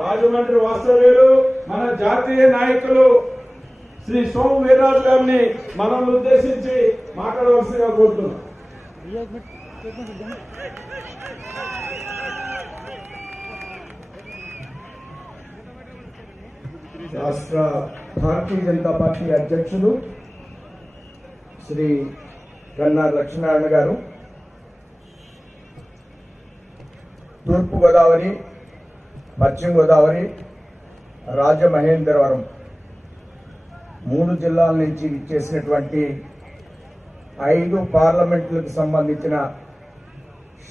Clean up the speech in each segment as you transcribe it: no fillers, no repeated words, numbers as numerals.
రాజమండ్రి వాస్తవ్యులు మన జాతీయ నాయకులు శ్రీ సోము వీర్రాజు గారిని మనల్ని ఉద్దేశించి మాట్లాడవలసిందిగా కోరుతున్నాం. రాష్ట్ర భారతీయ జనతా పార్టీ అధ్యక్షులు శ్రీ కన్నా లక్ష్మీనారాయణ గారు, తూర్పు గోదావరి, పశ్చిమ గోదావరి, రాజమహేంద్రవరం 3 జిల్లాల నుంచి ఇచ్చేసినటువంటి 5 పార్లమెంట్లకు సంబంధించిన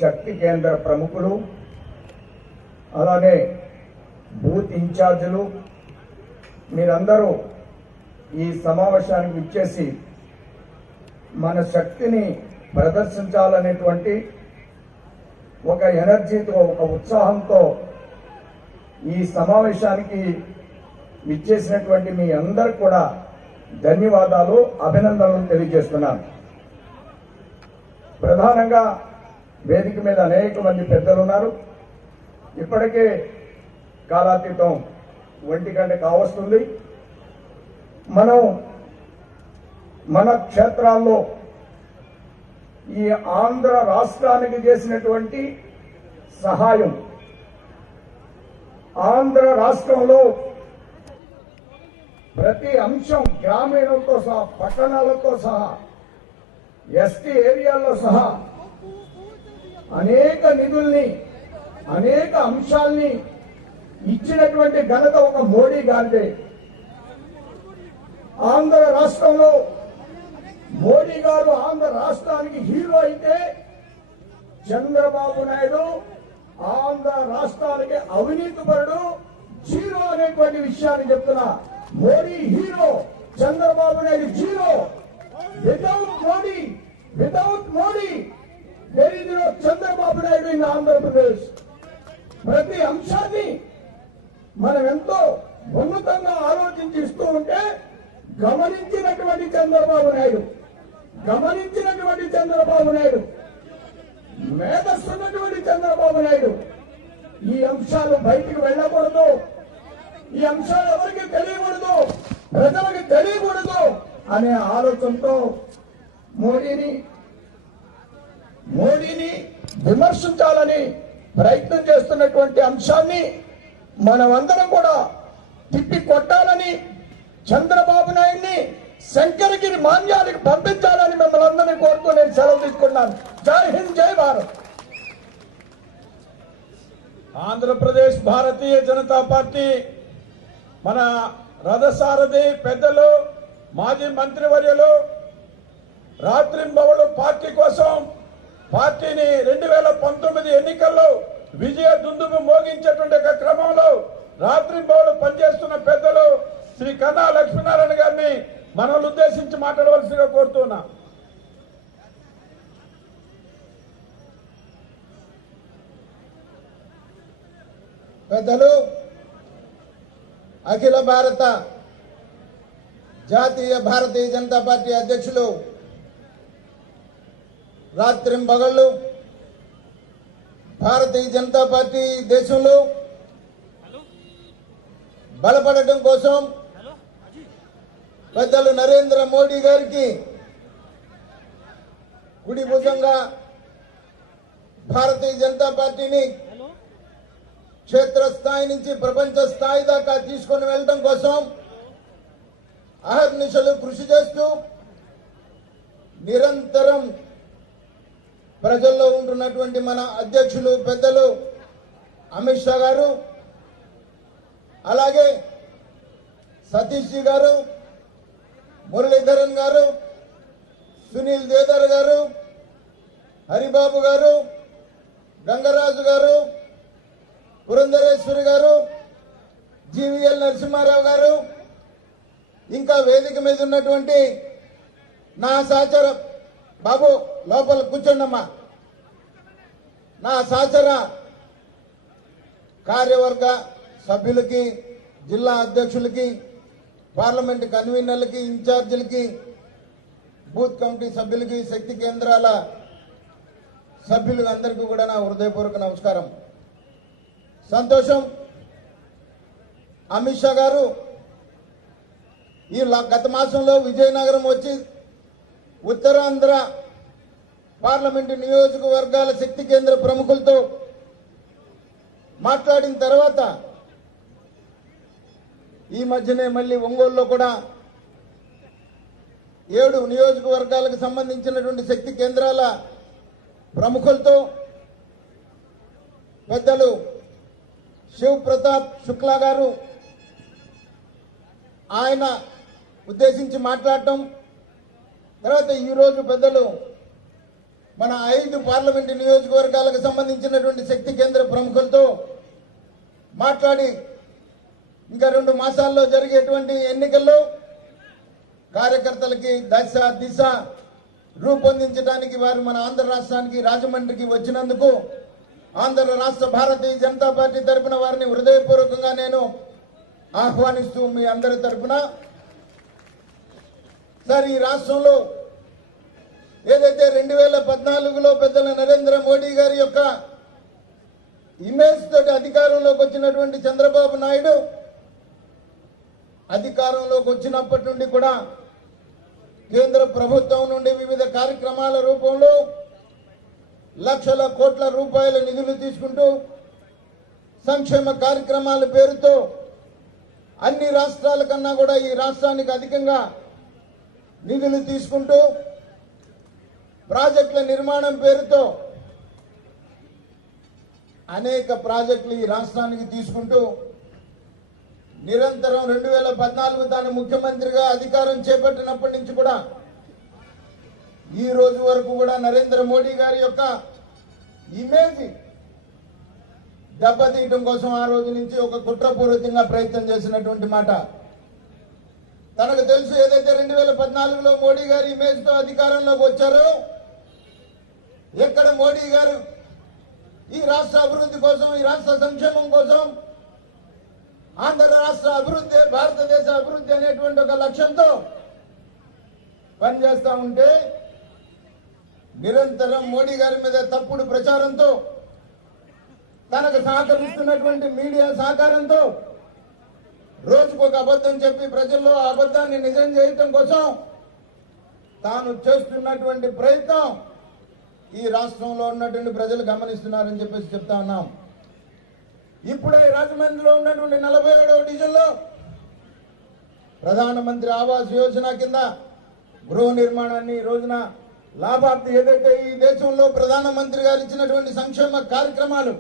శక్తి కేంద్ర ప్రముఖులు, అలానే బూత్ ఇన్ఛార్జీలు, మీరందరూ ఈ సమావేశానికి ఇచ్చేసి మన శక్తిని ప్రదర్శించాలనేటువంటి ఒక ఎనర్జీతో, ఒక ఉత్సాహంతో ఈ సమావేశానికి ఇచ్చేసినటువంటి మీ అందరికి కూడా ధన్యవాదాలు, అభినందనలు తెలియజేస్తున్నాను. ప్రధానంగా వేదిక మీద అనేక మంది పెద్దలు ఉన్నారు. ఇప్పటికే కాలాతీతం 1 గంట కావస్తుంది. మనం మన క్షేత్రాల్లో ఈ ఆంధ్ర రాష్ట్రానికి చేసినటువంటి సహాయం, ఆంధ్ర రాష్ట్రంలో ప్రతి అంశం గ్రామీణంతో సహా, పట్టణాలతో సహా, ఎస్టీ ఏరియాల్లో సహా అనేక నిధుల్ని, అనేక అంశాల్ని ఇచ్చినటువంటి ఘనత ఒక మోడీ గారిదే. ఆంధ్ర రాష్ట్రంలో మోడీ గారు ఆంధ్ర రాష్ట్రానికి హీరో అయితే, చంద్రబాబు నాయుడు ఆంధ్ర రాష్ట్రానికి అవినీతిపరుడు, జీరో అనేటువంటి విషయాన్ని చెప్తున్నా. Modi hero, Chandrababu Naidu zero. Without Modi there is no Chandrababu Naidu in Andhra Pradesh. ప్రతి అంశాన్ని మనం ఎంతో ఉన్నతంగా ఆలోచించి ఇస్తూ ఉంటే గమనించినటువంటి చంద్రబాబు నాయుడు, మేధస్సున్నటువంటి చంద్రబాబు నాయుడు ఈ అంశాలు బయటికి వెళ్ళకూడదు, ఈ అంశాలు ఎవరికి తెలియకూడదు, ప్రజలకు తెలియకూడదు అనే ఆలోచనతో మోడీని విమర్శించాలని ప్రయత్నం చేస్తున్నటువంటి అంశాన్ని మనమందరం కూడా తిప్పి కొట్టాలని, చంద్రబాబు నాయుడిని శంకరగిరి మాన్యానికి పంపించాలని మిమ్మల్ని అందరినీ కోరుతూ నేను సెలవు తీసుకున్నాను. జై హింద్, జై భారత్. ఆంధ్రప్రదేశ్ భారతీయ జనతా పార్టీ మన రథసారథి పెద్దలు, మాజీ మంత్రివర్యులు రాత్రింబవళ్ళు పార్టీ కోసం, పార్టీని 2019 ఎన్నికల్లో విజయ దుందుబు మోగించేటువంటి క్రమంలో రాత్రింబవళ్ళు పనిచేస్తున్న పెద్దలు శ్రీ కన్నా లక్ష్మీనారాయణ గారిని మనల్ని ఉద్దేశించి మాట్లాడవలసిగా కోరుతున్నా. పెద్దలు, అఖిల భారత జాతీయ భారతీయ జనతా పార్టీ అధ్యక్షులు రాత్రింబగళ్ళు భారతీయ జనతా పార్టీ దేశంలో బలపడటం కోసం పెద్దలు నరేంద్ర మోడీ గారికి కుడి భుజంగా భారతీయ జనతా పార్టీని క్షేత్రస్థాయి నుంచి ప్రపంచ స్థాయి దాకా తీసుకొని వెళ్ళడం కోసం అహర్నిశలు కృషి చేస్తూ నిరంతరం ప్రజల్లో ఉంటున్నటువంటి మన అధ్యక్షులు పెద్దలు అమిత్ షా గారు, అలాగే సతీష్ జీ గారు, మురళీధరన్ గారు, సునీల్ దేదర్ గారు, హరిబాబు గారు, గంగరాజు గారు, పురంధరేశ్వరి గారు, జీవీఎల్ నరసింహారావు గారు, ఇంకా వేదిక మీద ఉన్నటువంటి నా సహచర బాబు లోపల కూర్చోండమ్మా, నా సహచర కార్యవర్గ సభ్యులకి, జిల్లా అధ్యక్షులకి, పార్లమెంట్ కన్వీనర్లకి, ఇన్ఛార్జీలకి, బూత్ కమిటీ సభ్యులకి, శక్తి కేంద్రాల సభ్యులకు అందరికీ కూడా నా హృదయపూర్వక నమస్కారం. సంతోషం, అమిత్ షా గారు గత మాసంలో విజయనగరం వచ్చి ఉత్తరాంధ్ర పార్లమెంటు నియోజకవర్గాల శక్తి కేంద్ర ప్రముఖులతో మాట్లాడిన తర్వాత ఈ మధ్యనే మళ్ళీ ఒంగోలులో కూడా 7 నియోజకవర్గాలకు సంబంధించినటువంటి శక్తి కేంద్రాల ప్రముఖులతో పెద్దలు శివ్ ప్రతాప్ శుక్లా గారు ఆయన ఉద్దేశించి మాట్లాడటం, తర్వాత ఈరోజు పెద్దలు మన 5 పార్లమెంటు నియోజకవర్గాలకు సంబంధించినటువంటి శక్తి కేంద్ర ప్రముఖులతో మాట్లాడి ఇంకా 2 మాసాల్లో జరిగేటువంటి ఎన్నికల్లో కార్యకర్తలకి దశ దిశ రూపొందించడానికి వారు మన ఆంధ్ర రాష్ట్రానికి రాజమండ్రికి వచ్చినందుకు ఆంధ్ర రాష్ట్ర భారతీయ జనతా పార్టీ తరఫున వారిని హృదయపూర్వకంగా నేను ఆహ్వానిస్తూ మీ అందరి తరఫున సార్ ఈ రాష్ట్రంలో ఏదైతే 2014లో పెద్దల నరేంద్ర మోడీ గారి యొక్క ఇమేజ్ తోటి అధికారంలోకి వచ్చినటువంటి చంద్రబాబు నాయుడు అధికారంలోకి వచ్చినప్పటి నుండి కూడా కేంద్ర ప్రభుత్వం నుండి వివిధ కార్యక్రమాల రూపంలో లక్షల కోట్ల రూపాయల నిధులు తీసుకుంటూ సంక్షేమ కార్యక్రమాల పేరుతో అన్ని రాష్ట్రాల కన్నా కూడా ఈ రాష్ట్రానికి అధికంగా నిధులు తీసుకుంటూ ప్రాజెక్టుల నిర్మాణం పేరుతో అనేక ప్రాజెక్టులు ఈ రాష్ట్రానికి తీసుకుంటూ నిరంతరం 2014 తాను ముఖ్యమంత్రిగా అధికారం చేపట్టినప్పటి నుంచి కూడా ఈ రోజు వరకు కూడా నరేంద్ర మోడీ గారి యొక్క ఇమేజ్ దెబ్బతీయటం కోసం ఆ రోజు నుంచి ఒక కుట్రపూరితంగా ప్రయత్నం చేసినటువంటి మాట తనకు తెలుసు. ఏదైతే 2014లో మోడీ గారి ఇమేజ్ తో అధికారంలోకి వచ్చారో ఎక్కడ మోడీ గారు ఈ రాష్ట్ర అభివృద్ధి కోసం, ఈ రాష్ట్ర సంక్షేమం కోసం, ఆంధ్ర రాష్ట్ర అభివృద్ధి, భారతదేశ అభివృద్ధి అనేటువంటి ఒక లక్ష్యంతో పనిచేస్తా ఉంటే నిరంతరం మోడీ గారి మీద తప్పుడు ప్రచారంతో తనకు సహకరిస్తున్నటువంటి మీడియా సహకారంతో రోజుకు ఒక అబద్ధం చెప్పి ప్రజల్లో ఆ అబద్ధాన్ని నిజం చేయటం కోసం తాను చేస్తున్నటువంటి ప్రయత్నం ఈ రాష్ట్రంలో ఉన్నటువంటి ప్రజలు గమనిస్తున్నారని చెప్పేసి చెప్తా ఉన్నాం. ఇప్పుడే రాజమండ్రిలో ఉన్నటువంటి 47వ డివిజన్లో ప్రధానమంత్రి ఆవాస్ యోజన కింద గృహ నిర్మాణాన్ని ఈ రోజున లాభార్థి ఏదైతే ఈ దేశంలో ప్రధానమంత్రి గారు ఇచ్చినటువంటి సంక్షేమ కార్యక్రమాలు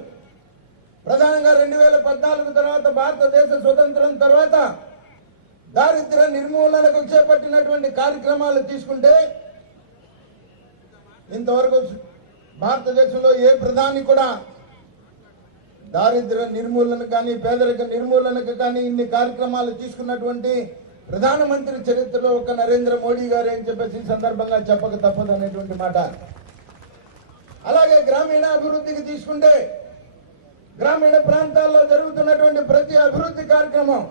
ప్రధానంగా 2014 తర్వాత భారతదేశ స్వతంత్రం తర్వాత దారిద్ర్య నిర్మూలనకు చేపట్టినటువంటి కార్యక్రమాలు తీసుకుంటే ఇంతవరకు భారతదేశంలో ఏ ప్రధాని కూడా దారిద్ర్య నిర్మూలన కానీ పేదరిక నిర్మూలనకు కానీ ఇన్ని కార్యక్రమాలు తీసుకున్నటువంటి ప్రధానమంత్రి చరిత్రలో ఒక నరేంద్ర మోడీ గారు అని చెప్పేసి సందర్భంగా చెప్పక తప్పదు అనేటువంటి మాట. అలాగే గ్రామీణ అభివృద్ధికి తీసుకుంటే గ్రామీణ ప్రాంతాల్లో జరుగుతున్నటువంటి ప్రతి అభివృద్ధి కార్యక్రమం,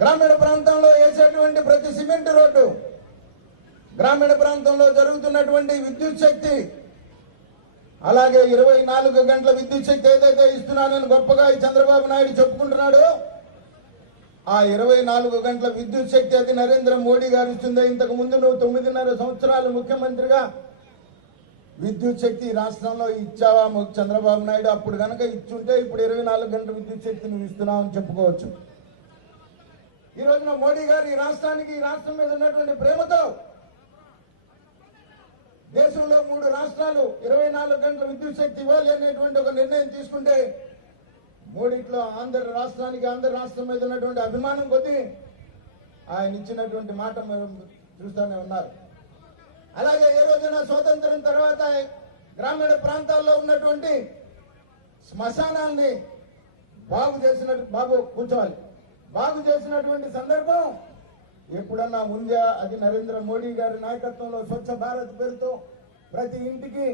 గ్రామీణ ప్రాంతంలో వేసేటువంటి ప్రతి సిమెంట్ రోడ్డు, గ్రామీణ ప్రాంతంలో జరుగుతున్నటువంటి విద్యుత్ శక్తి, అలాగే 24 గంటల విద్యుత్ శక్తి ఏదైతే ఇస్తున్నానని గొప్పగా ఈ చంద్రబాబు నాయుడు చెప్పుకుంటున్నాడు, ఆ 24 గంటల విద్యుత్ శక్తి అది నరేంద్ర మోడీ గారు ఇస్తుందే. ఇంతకు ముందు నువ్వు 9.5 సంవత్సరాలు ముఖ్యమంత్రిగా విద్యుత్ శక్తి రాష్ట్రంలో ఇచ్చావా చంద్రబాబు నాయుడు? అప్పుడు కనుక ఇచ్చుంటే ఇప్పుడు 24 గంటల విద్యుత్ శక్తి నువ్వు ఇస్తున్నావు అని చెప్పుకోవచ్చు. ఈ రోజున మోడీ గారు ఈ రాష్ట్రానికి, ఈ రాష్ట్రం మీద ఉన్నటువంటి ప్రేమతో దేశంలో 3 రాష్ట్రాలు 24 గంటల విద్యుత్ శక్తి ఇవ్వాలి అనేటువంటి ఒక నిర్ణయం తీసుకుంటే మూడిట్లో ఆంధ్ర రాష్ట్రానికి, ఆంధ్ర రాష్ట్రం మీద ఉన్నటువంటి అభిమానం కొద్దీ ఆయన ఇచ్చినటువంటి మాట మనం చూస్తూనే ఉన్నారు. అలాగే ఏ రోజున స్వాతంత్రం తర్వాత గ్రామీణ ప్రాంతాల్లో ఉన్నటువంటి శ్మశానాల్ని బాగు చేసినటువంటి సందర్భం ఎప్పుడన్నా ఉందా? అది నరేంద్ర మోడీ గారి నాయకత్వంలో స్వచ్ఛ భారత్ పేరుతో ప్రతి ఇంటికి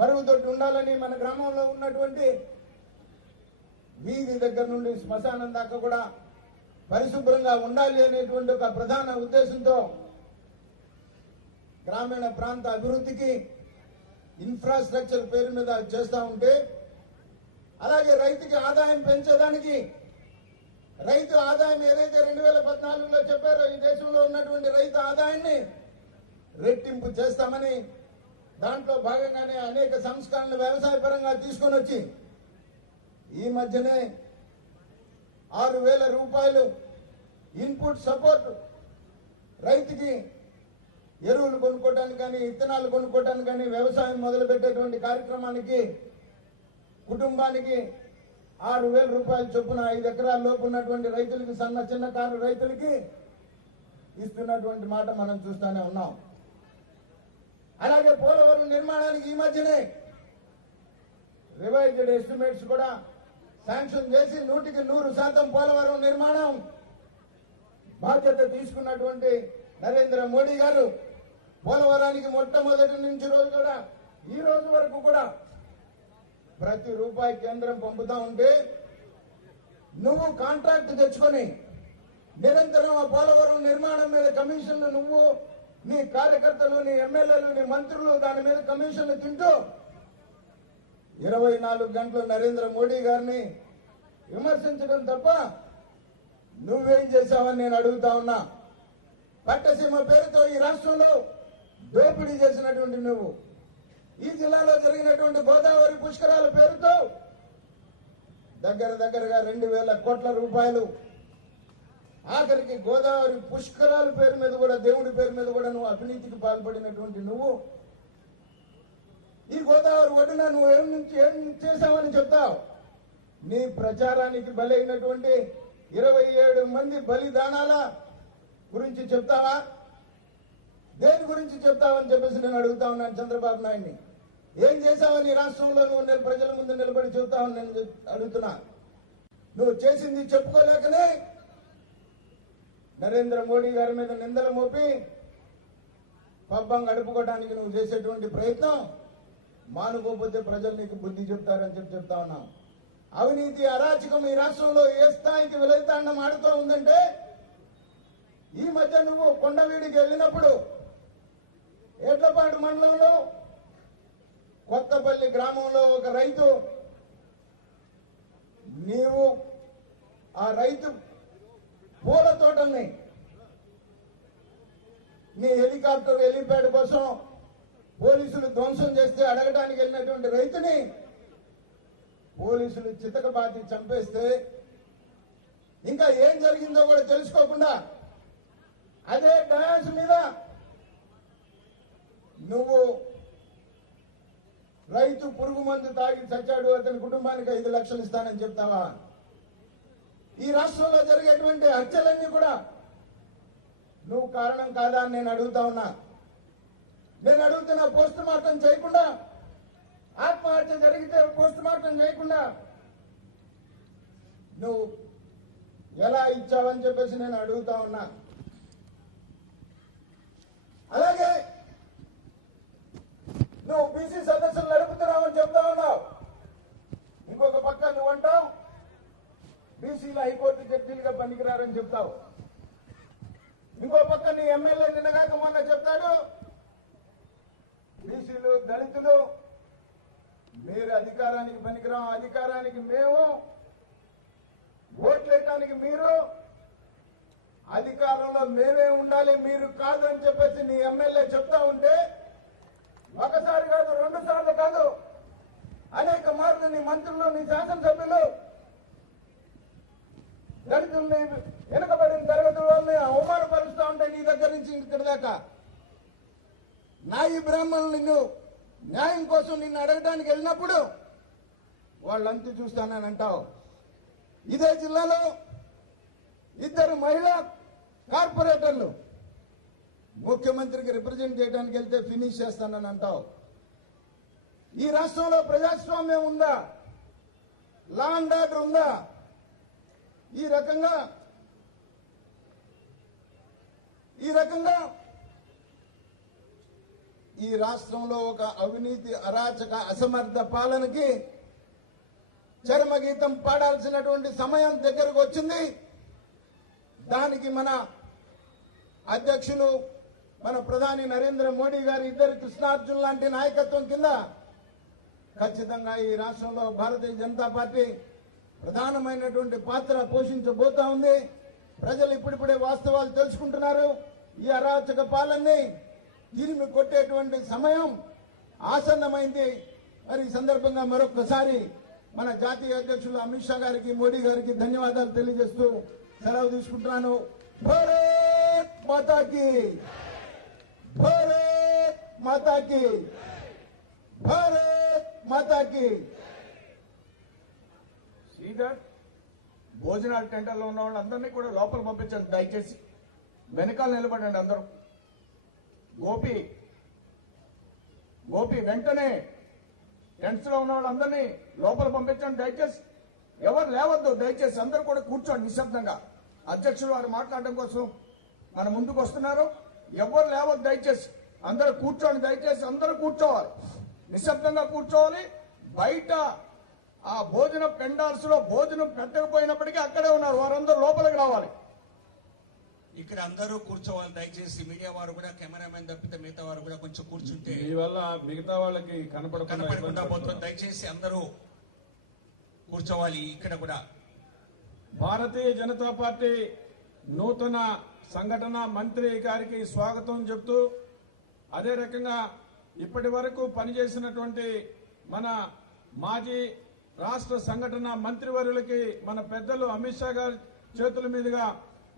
మరుగుదొడ్డి ఉండాలని, మన గ్రామంలో ఉన్నటువంటి వీధి దగ్గర నుండి శ్మశానం దాకా కూడా పరిశుభ్రంగా ఉండాలి అనేటువంటి ఒక ప్రధాన ఉద్దేశంతో గ్రామీణ ప్రాంత అభివృద్ధికి ఇన్ఫ్రాస్ట్రక్చర్ పేరు మీద చేస్తా ఉంటే, అలాగే రైతుకి ఆదాయం పెంచేదానికి రైతు ఆదాయం ఏదైతే 2014లో చెప్పారో ఈ దేశంలో ఉన్నటువంటి రైతు ఆదాయాన్ని రెట్టింపు చేస్తామని దాంట్లో భాగంగానే అనేక సంస్కరణలు వ్యవసాయ పరంగా తీసుకొని వచ్చి ఈ మధ్యనే 6,000 రూపాయలు ఇన్పుట్ సపోర్ట్ రైతుకి ఎరువులు కొనుక్కోవడానికి కానీ ఇత్తనాలు కొనుక్కోవడానికి కానీ వ్యవసాయం మొదలుపెట్టేటువంటి కార్యక్రమానికి కుటుంబానికి 6,000 రూపాయల చొప్పున 5 ఎకరాల లోపు ఉన్నటువంటి రైతులకి చిన్న కారు రైతులకి ఇస్తున్నటువంటి మాట మనం చూస్తూనే ఉన్నాం. అలాగే పోలవరం నిర్మాణానికి ఈ మధ్యనే రివైజ్డ్ ఎస్టిమేట్స్ కూడా శాంక్షన్ చేసి 100% పోలవరం నిర్మాణం బాధ్యత తీసుకున్నటువంటి నరేంద్ర మోడీ గారు పోలవరానికి మొట్టమొదటి నుంచి రోజు కూడా ఈ రోజు వరకు కూడా ప్రతి రూపాయి కేంద్రం పంపుతా ఉంటే నువ్వు కాంట్రాక్ట్ తెచ్చుకొని నిరంతరం ఆ పోలవరం నిర్మాణం మీద కమిషన్లు నువ్వు నీ కార్యకర్తలు నీ ఎమ్మెల్యేలు నీ మంత్రులు దాని మీద కమిషన్లు తింటూ 24 గంటలు నరేంద్ర మోడీ గారిని విమర్శించడం తప్ప నువ్వేం చేశావని నేను అడుగుతా ఉన్నా. పట్టసీమ పేరుతో ఈ రాష్ట్రంలో దోపిడీ చేసినటువంటి నువ్వు ఈ జిల్లాలో జరిగినటువంటి గోదావరి పుష్కరాల పేరుతో దగ్గరగా 2,000 కోట్ల రూపాయలు ఆఖరికి గోదావరి పుష్కరాల పేరు మీద కూడా దేవుడి పేరు మీద కూడా నువ్వు అవినీతికి పాల్పడినటువంటి నువ్వు ఈ గోదావరి ఒడ్డున నువ్వు ఏం చేశావని చెప్తావు. నీ ప్రచారానికి బలైనటువంటి 27 మంది బలిదానాల గురించి చెప్తావా? దేని గురించి చెప్తావని చెప్పేసి నేను అడుగుతా ఉన్నాను చంద్రబాబు నాయుడిని. ఏం చేశావని రాష్ట్రంలో నువ్వు ప్రజల ముందు నిలబడి చెప్తావని నేను అడుగుతున్నా. నువ్వు చేసింది చెప్పుకోలేకనే నరేంద్ర మోడీ గారి మీద నిందలు మోపి పబ్బం గడుపుకోవడానికి నువ్వు చేసేటువంటి ప్రయత్నం మానుకోకపోతే ప్రజలు నీకు బుద్ధి చెప్తారని చెప్తా ఉన్నాం. అవినీతి అరాచకం ఈ రాష్ట్రంలో ఏ స్థాయికి విలైతాండం ఆడుతూ ఉందంటే ఈ మధ్య నువ్వు కొండవీడికి వెళ్ళినప్పుడు ఏట్లపాడు మండలంలో కొత్తపల్లి గ్రామంలో ఒక రైతు నీవు ఆ రైతు పూల తోటల్ని నీ హెలికాప్టర్ హెలిప్యాడ్ కోసం పోలీసులు ధ్వంసం చేస్తే అడగడానికి వెళ్ళినటువంటి రైతుని పోలీసులు చితకబాతి చంపేస్తే ఇంకా ఏం జరిగిందో కూడా తెలుసుకోకుండా అదే డయాస్ మీద నువ్వు రైతు పురుగు మందు తాగి చచ్చాడు అతని కుటుంబానికి 5 లక్షలు ఇస్తానని చెప్తావా? ఈ రాష్ట్రంలో జరిగేటువంటి హత్యలన్నీ కూడా నువ్వు కారణం కాదా అని నేను అడుగుతా ఉన్నా. నేను అడుగుతున్నా, పోస్ట్ మార్టం చేయకుండా ఆత్మహత్య జరిగితే పోస్ట్ మార్టం చేయకుండా నువ్వు ఎలా ఇచ్చావని చెప్పేసి నేను అడుగుతా ఉన్నా. అలాగే నువ్వు బీసీ సదస్సులు నడుపుతున్నావని చెప్తా ఉన్నావు. ఇంకొక పక్క నువ్వు అంటావు బీసీలు హైకోర్టు జడ్జీలుగా పనికిరారని చెప్తావు. ఇంకో పక్క నీ ఎమ్మెల్యే నిన్నగాక మొన్న చెప్తాడు బీసీలు దళితులు మీరు అధికారానికి పనికిరాం, అధికారానికి మేము, ఓట్లేయటానికి మీరు, అధికారంలో మేమే ఉండాలి మీరు కాదు అని చెప్పేసి నీ ఎమ్మెల్యే చెప్తా ఉంటే ఒకసారి కాదు 2 సార్లు కాదు అనేక మార్లు నీ మంత్రులు నీ శాసనసభ్యులు దళితుల్ని వెనుకబడిన తరగతుల వాళ్ళని అవమానపరుస్తూ ఉంటే నీ దగ్గర నుంచి ఇక్కడి దాకా నాయి బ్రాహ్మణులు నిన్ను న్యాయం కోసం నిన్ను అడగడానికి వెళ్ళినప్పుడు వాళ్ళంతా చూస్తానని అంటావు. ఇదే జిల్లాలో 2 మహిళా కార్పొరేటర్లు ముఖ్యమంత్రికి రిప్రజెంట్ చేయడానికి వెళ్తే ఫినిష్ చేస్తానని అంటావు. ఈ రాష్ట్రంలో ప్రజాస్వామ్యం ఉందా? లా అండ్ ఆర్డర్ ఉందా? ఈ రకంగా ఈ రాష్ట్రంలో ఒక అవినీతి అరాచక అసమర్థ పాలనకి చరమగీతం పాడాల్సినటువంటి సమయం దగ్గరకు వచ్చింది. దానికి మన అధ్యక్షులు మన ప్రధాని నరేంద్ర మోడీ గారి 2 కృష్ణార్జున్ లాంటి నాయకత్వం కింద ఖచ్చితంగా ఈ రాష్ట్రంలో భారతీయ జనతా పార్టీ ప్రధానమైనటువంటి పాత్ర పోషించబోతా ఉంది. ప్రజలు ఇప్పుడిప్పుడే వాస్తవాలు తెలుసుకుంటున్నారు. ఈ అరాచక పాలనని తిరిమి కొట్టేటువంటి సమయం ఆసన్నమైంది. మరి ఈ సందర్భంగా మరొకసారి మన జాతీయ అధ్యక్షులు అమిత్ షా గారికి, మోడీ గారికి ధన్యవాదాలు తెలియజేస్తూ సెలవు తీసుకుంటున్నాను. భారత్ మాతాకి, భారత్ మాతాకి, భారత్ మాతాకి. శ్రీధర్, భోజనాల టెంటర్లో ఉన్న వాళ్ళందరినీ కూడా లోపల పంపించండి దయచేసి. వెనకాల నిలబడండి అందరూ. గోపి వెంటనే టెంట్స్ లో ఉన్న వాళ్ళందరినీ లోపల పంపించండి దయచేసి. ఎవరు లేవద్దు దయచేసి, అందరూ కూడా కూర్చోండి నిశ్శబ్దంగా. అధ్యక్షులు వారు మాట్లాడడం కోసం మన ముందుకు వస్తున్నారు. ఎవరు లేవద్దు దయచేసి, అందరూ కూర్చోండి దయచేసి. అందరూ కూర్చోవాలి, నిశ్శబ్దంగా కూర్చోవాలి. బయట ఆ భోజన పెండాల్స్ లో భోజనం పెట్టకపోయినప్పటికీ అక్కడే ఉన్నారు, వారందరూ లోపలికి రావాలి. ఇక్కడ అందరూ కూర్చోవాలి దయచేసి. మీడియా వారు కూడా, కెమెరామెన్ తప్పితే మిగతా వారు కూడా కొంచెం కూర్చుంటే మీ వల్ల మిగతా వాళ్ళకి కనపడకుండా పోతుంది. దయచేసి అందరూ కూర్చోవాలి. ఇక్కడ కూడా భారతీయ జనతా పార్టీ నూతన సంఘటన మంత్రి గారికి స్వాగతం చెప్తూ, అదే రకంగా ఇప్పటి వరకు పనిచేసినటువంటి మన మాజీ రాష్ట్ర సంఘటన మంత్రివర్యులకి మన పెద్దలు అమిత్ షా గారి చేతుల మీదుగా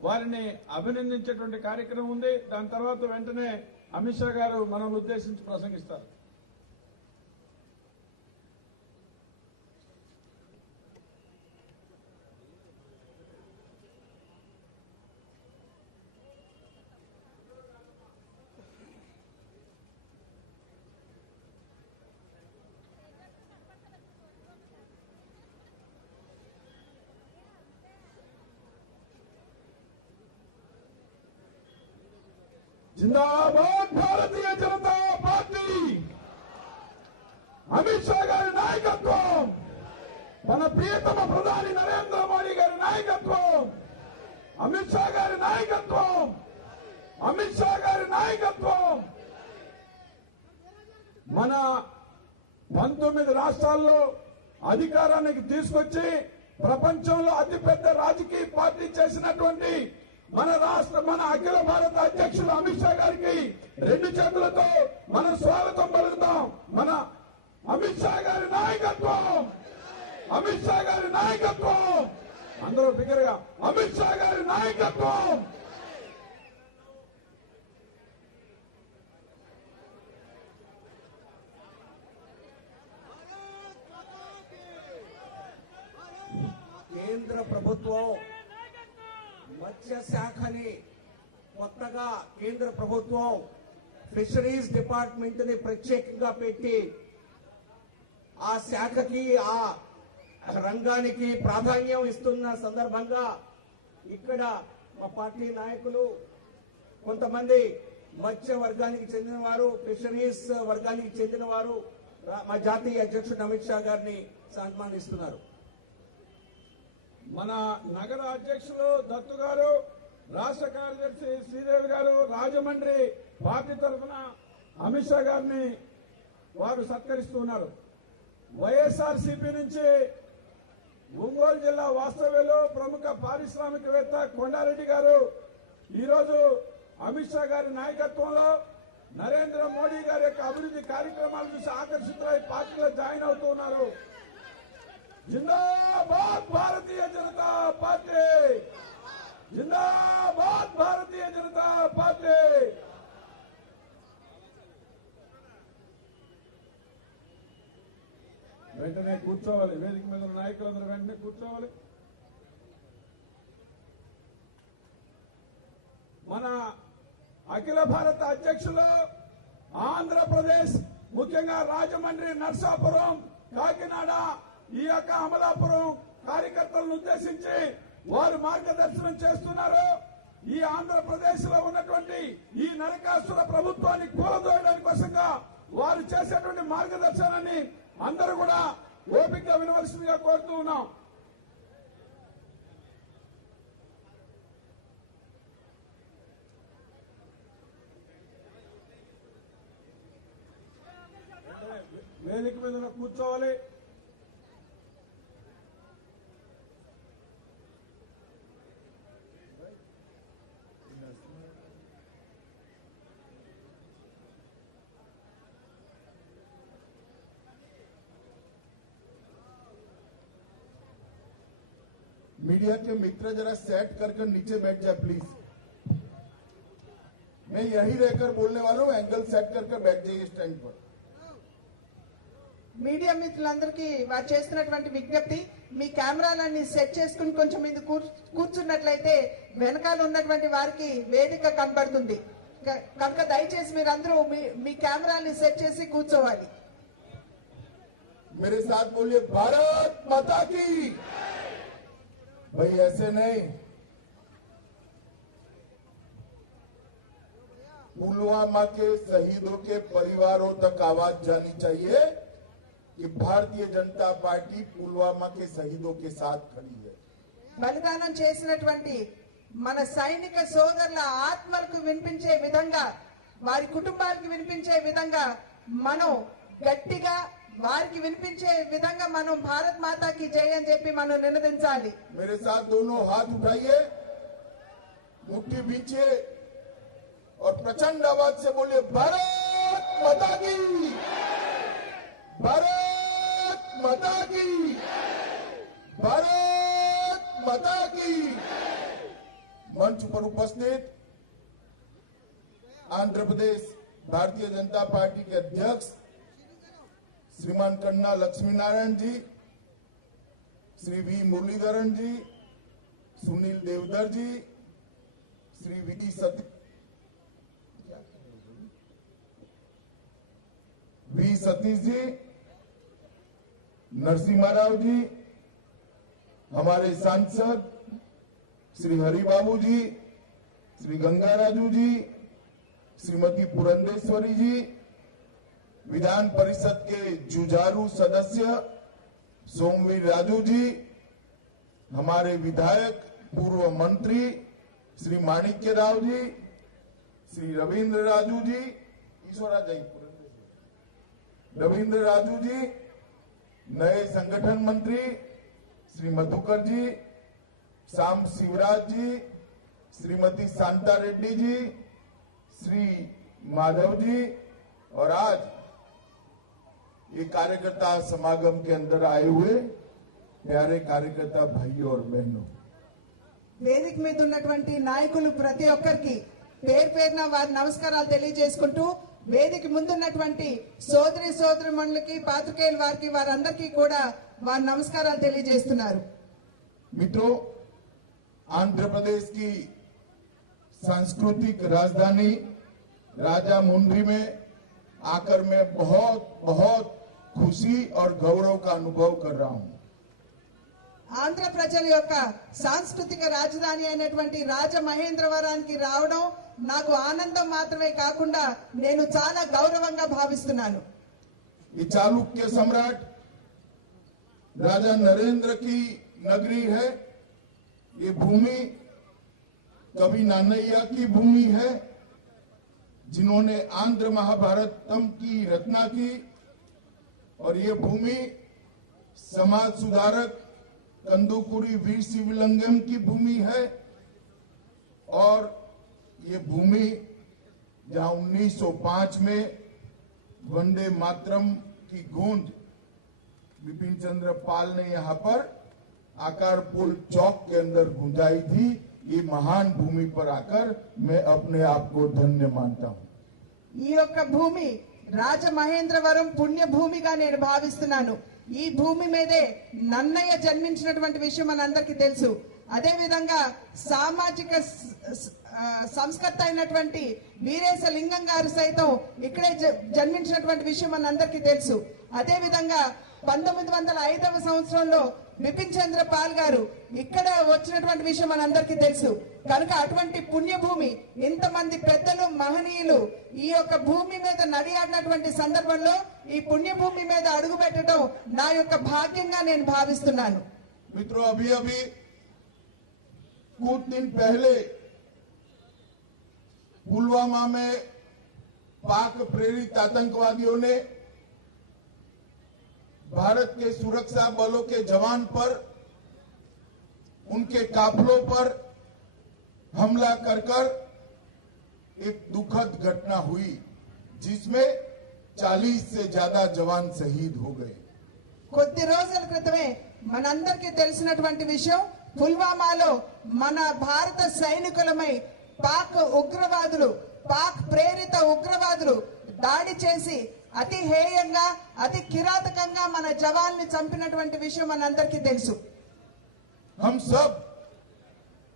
వారిని అభినందించేటువంటి కార్యక్రమం ఉంది. దాని తర్వాత వెంటనే అమిత్ షా గారు మనల్ని ఉద్దేశించి ప్రసంగిస్తారు. జిందాబాద్ భారతీయ జనతా పార్టీ, అమిత్ షా గారి నాయకత్వం, మన ప్రియతమ ప్రధాని నరేంద్ర మోడీ గారి నాయకత్వం, అమిత్ షా గారి నాయకత్వం, అమిత్ షా గారి నాయకత్వం. మన 19 రాష్ట్రాల్లో అధికారానికి తీసుకొచ్చి ప్రపంచంలో అతిపెద్ద రాజకీయ పార్టీ చేసినటువంటి మన అఖిల భారత అధ్యక్షులు అమిత్ షా గారికి 2 చేతులతో మనం స్వాగతం పలుకుతాం. మన అమిత్ షా గారి నాయకత్వం, అమిత్ షా గారి నాయకత్వం. అందరూ బిగ్గరగా అమిత్ షా గారి నాయకత్వం. కేంద్ర ప్రభుత్వం మత్స్య శాఖని కొత్తగా కేంద్ర ప్రభుత్వం ఫిషరీస్ డిపార్ట్మెంట్ ని ప్రత్యేకంగా పెట్టి ఆ శాఖకి, ఆ రంగానికి ప్రాధాన్యం ఇస్తున్న సందర్భంగా ఇక్కడ మా పార్టీ నాయకులు, కొంతమంది మత్స్య వర్గానికి చెందిన వారు, ఫిషరీస్ వర్గానికి చెందిన వారు మా జాతీయ అధ్యక్షుడు అమిత్ షా గారిని సన్మానిస్తున్నారు. మన నగర అధ్యక్షులు దత్తు గారు, రాష్ట్ర కార్యదర్శి శ్రీదేవి గారు, రాజమండ్రి పార్టీ తరఫున అమిత్ షా గారిని వారు సత్కరిస్తున్నారు. వైఎస్ఆర్సీపీ నుంచి ఒంగోలు జిల్లా వాస్తవ్యులు ప్రముఖ పారిశ్రామికవేత్త కొండారెడ్డి గారు ఈరోజు అమిత్ షా గారి నాయకత్వంలో నరేంద్ర మోడీ గారి యొక్క అభివృద్ధి కార్యక్రమాలు చూసి ఆకర్షితులై పార్టీలో జాయిన్ అవుతున్నారు. जिंदाबाद भारतीय जनता पार्टी, जिंदाबाद भारतीय जनता पार्टी. వెంటనే కూర్చోవాలి, వేదిక మీద ఉన్న నాయకులందరూ వెంటనే కూర్చోవాలి. మన అఖిల భారత అధ్యక్షులు ఆంధ్రప్రదేశ్, ముఖ్యంగా రాజమండ్రి, నర్సాపురం, కాకినాడ, ఈ యొక్క అమలాపురం కార్యకర్తలను ఉద్దేశించి వారు మార్గదర్శనం చేస్తున్నారు. ఈ ఆంధ్రప్రదేశ్ లో ఉన్నటువంటి ఈ నరకాసుర ప్రభుత్వాన్ని కూలదోయడానికి కోసంగా వారు చేసేటువంటి మార్గదర్శనాన్ని అందరూ కూడా ఓపికగా వినవలసిందిగా కోరుతూ ఉన్నాం. వేదిక మీద కూర్చోవాలి. मीडिया के मित्र जरा सेट करके नीचे बैठ जाए प्लीज। मैं यही रहकर बोलने वाला हूँ, एंगल सेट करके बैठ जाइए स्टैंड पर। మీడియా మిత్రులందరికీ వారు చేస్తున్నటువంటి విజ్ఞప్తి, మీ కెమెరాలన్నీ సెట్ చేసుకుని కొంచెం ఇది కూర్చున్నట్లయితే వెనకాల ఉన్నటువంటి వారికి వేదిక కనబడుతుంది కనుక దయచేసి మీరందరూ మీ కెమెరాని సెట్ చేసి కూర్చోవాలి। मेरे साथ बोलिए भारत माता की। भाई ऐसे नहीं, पुलवामा के शहीदों के परिवारों तक आवाज जानी चाहिए कि भारतीय जनता पार्टी पुलवामा के शहीदों के साथ खड़ी है। బలిదానం చేసినటువంటి మన సైనిక సోదరుల ఆత్మలకు వినిపించే విధంగా, వారి కుటుంబాలకు వినిపించే విధంగా మనం గట్టిగా వారికి వినిపించే విధంగా మనం భారత్ మాతాకి జై అని చెప్పి మనం నినదించాలి। मेरे साथ दोनों हाथ उठाइए, मुट्ठी बींचिए और प्रचंड आवाज से बोलिए भारत माता की, भारत माता की, भारत माता की। मंच पर उपस्थित आंध्र प्रदेश भारतीय जनता पार्टी के अध्यक्ष श्रीमान कन्ना लक्ष्मी नारायण जी, श्री वी मुरलीधरन जी, सुनील देवधर जी, श्री वी सतीश जी, नरसिम्हा राव जी, हमारे सांसद श्री हरिबाबू जी, श्री गंगा राजू जी, श्रीमती पुरंदेश्वरी जी, विधान परिषद के जुझारू सदस्य सोमवीर राजू जी, हमारे विधायक पूर्व मंत्री श्री माणिक्य राव जी, श्री रविंद्र राजू जी, ईश्वरा जी, रविंद्र राजू जी, नए संगठन मंत्री श्री मधुकर जी, श्याम शिवराज जी, श्रीमती शांता रेड्डी जी, श्री माधव जी, और आज ये कार्यकर्ता समागम के अंदर आए हुए प्यारे कार्यकर्ता भाइयों और बहनों, వేదిక మీద ఉన్నటువంటి నాయకులు ప్రతి ఒక్కరికి పేరు పేరున వారి నమస్కారాలు తెలియజేసుకుంటూ, వేదిక ముందున్నటువంటి సోదరి సోదరిమణులకి పాత్రికేయుల వారికి వారందరికీ కూడా వారి నమస్కారాలు తెలియజేస్తున్నారు। मित्रों, आंध्र प्रदेश की सांस्कृतिक राजधानी राजामुंड्री में आकर मैं बहुत बहुत खुशी और गौरव का अनुभव कर रहा हूं। ఆంధ్ర ప్రజల యొక్క సాంస్కృతిక రాజధాని అయినటువంటి రాజమహేంద్రవరానికి రావడం నాకు ఆనందం మాత్రమే కాకుండా నేను చాలా గౌరవంగా భావిస్తున్నాను। ये चालुक्य सम्राट राजा नरेंद्र की नगरी है। ये भूमि कवि नानैया की भूमि है, जिन्होंने आंध्र महाभारतम की रचना की, और ये भूमि समाज सुधारक कंदुकुरी वीर शिवलिंगम की भूमि है, और ये भूमि जहां 1905 में वंदे मातरम की गूंज बिपिन चंद्र पाल ने यहां पर आकार पुल चौक के अंदर गूंजाई थी। ये महान भूमि पर आकर मैं अपने आप को धन्य मानता हूं। ఈ యొక్క భూమి రాజమహేంద్రవరం పుణ్య భూమిగా నేను భావిస్తున్నాను। ఈ భూమి మీదే నన్నయ్య జన్మించినటువంటి విషయం మనందరికీ తెలుసు। అదే విధంగా సామాజిక సంస్కర్త అయినటువంటి వీరేశలింగం గారు సైతం ఇక్కడే జన్మించినటువంటి విషయం మనందరికీ తెలుసు। అదే విధంగా 1905వ సంవత్సరంలో బిపిన్ చంద్ర పాల్ గారు ఇక్కడ వచ్చినటువంటి విషయం మనందరికీ తెలుసు। కనుక అటువంటి పుణ్యభూమి, ఇంతమంది పెద్దలు మహనీయులు ఈ యొక్క భూమి మీద నడియాడినటువంటి సందర్భంలో ఈ పుణ్యభూమి మీద అడుగు పెట్టడం నా యొక్క భాగ్యంగా నేను భావిస్తున్నాను। मित्रों, अभी अभी कुछ दिन पहले पुलवामा में पाक प्रेरित आतंकवादियों ने भारत के सुरक्षा बलों के जवान पर, उनके काफिलों पर हमला कर एक दुखद घटना हुई, जिसमें 40 से ज्यादा जवान शहीद हो गए। కొద్ది రోజుల క్రితమే మనందరికీ తెలిసినటువంటి విషయం, పుల్వామాలో మన భారత సైనికులమై పాక్ ప్రేరిత ఉగ్రవాదులు దాడి చేసి అతి హేయంగా అతి కిరాతకంగా మన జవాన్ని చంపినటువంటి విషయం మనందరికీ తెలుసు. हम सब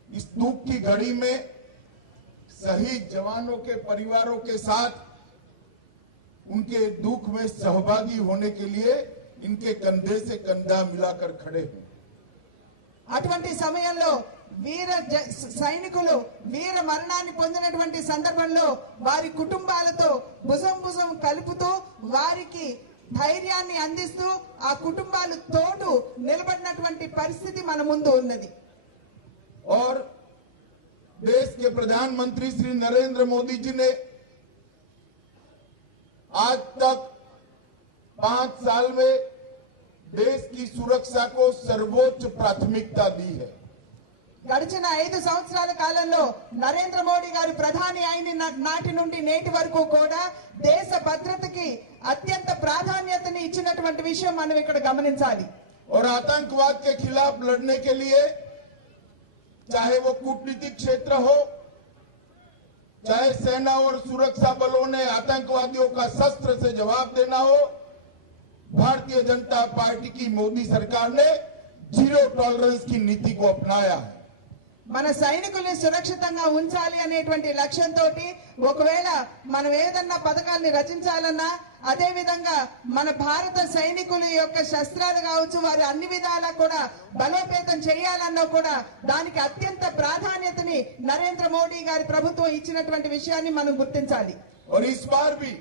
इस दुख की घड़ी में शहीद जवानों के परिवारों के साथ उनके दुख में सहभागी होने के लिए इनके कंधे से कंधा मिलाकर खड़े हैं. అటువంటి సమయంలో సైనికులు వీర మరణాన్ని పొందినటువంటి సందర్భంలో వారి కుటుంబాలతో భుజం కలుపుతూ వారికి ధైర్యాన్ని అందిస్తూ ఆ కుటుంబాలు తోడు నిలబడినటువంటి పరిస్థితి మన ముందు ఉన్నది. और देश के प्रधानमंत्री श्री नरेंद्र मोदी जी ने आज तक 5 साल में देश की सुरक्षा को सर्वोच्च प्राथमिकता दी है. గడిచిన 5 సంవత్సరాల కాలంలో నరేంద్ర మోడీ గారు ప్రధాని అయిన నాటి నుండి నేటి వరకు కూడా దేశ భద్రతకి అత్యంత ప్రాధాన్యతని ఇచ్చినటువంటి విషయం మనం ఇక్కడ గమనించాలి. और आतंकवाद के खिलाफ लड़ने के लिए चाहे वो कूटनीतिक क्षेत्र हो, चाहे सेना और सुरक्षा बलों ने आतंकवादियों का शस्त्र से जवाब देना हो, भारतीय जनता पार्टी की मोदी सरकार ने जीरो टॉलरेंस की नीति को अपनाया है. మన సైనికుల్ని సురక్షితంగా ఉంచాలి అనేటువంటి లక్ష్యంతో ఒకవేళ మనం ఏదన్నా పథకాల్ని రచించాలన్నా అదే విధంగా మన భారత సైనికుల యొక్క శస్త్రాలు కావచ్చు వారి అన్ని విధాలా కూడా బలోపేతం చేయాలన్నా కూడా దానికి అత్యంత ప్రాధాన్యతని నరేంద్ర మోడీ గారి ప్రభుత్వం ఇచ్చినటువంటి విషయాన్ని మనం గుర్తించాలి. और इस बार भी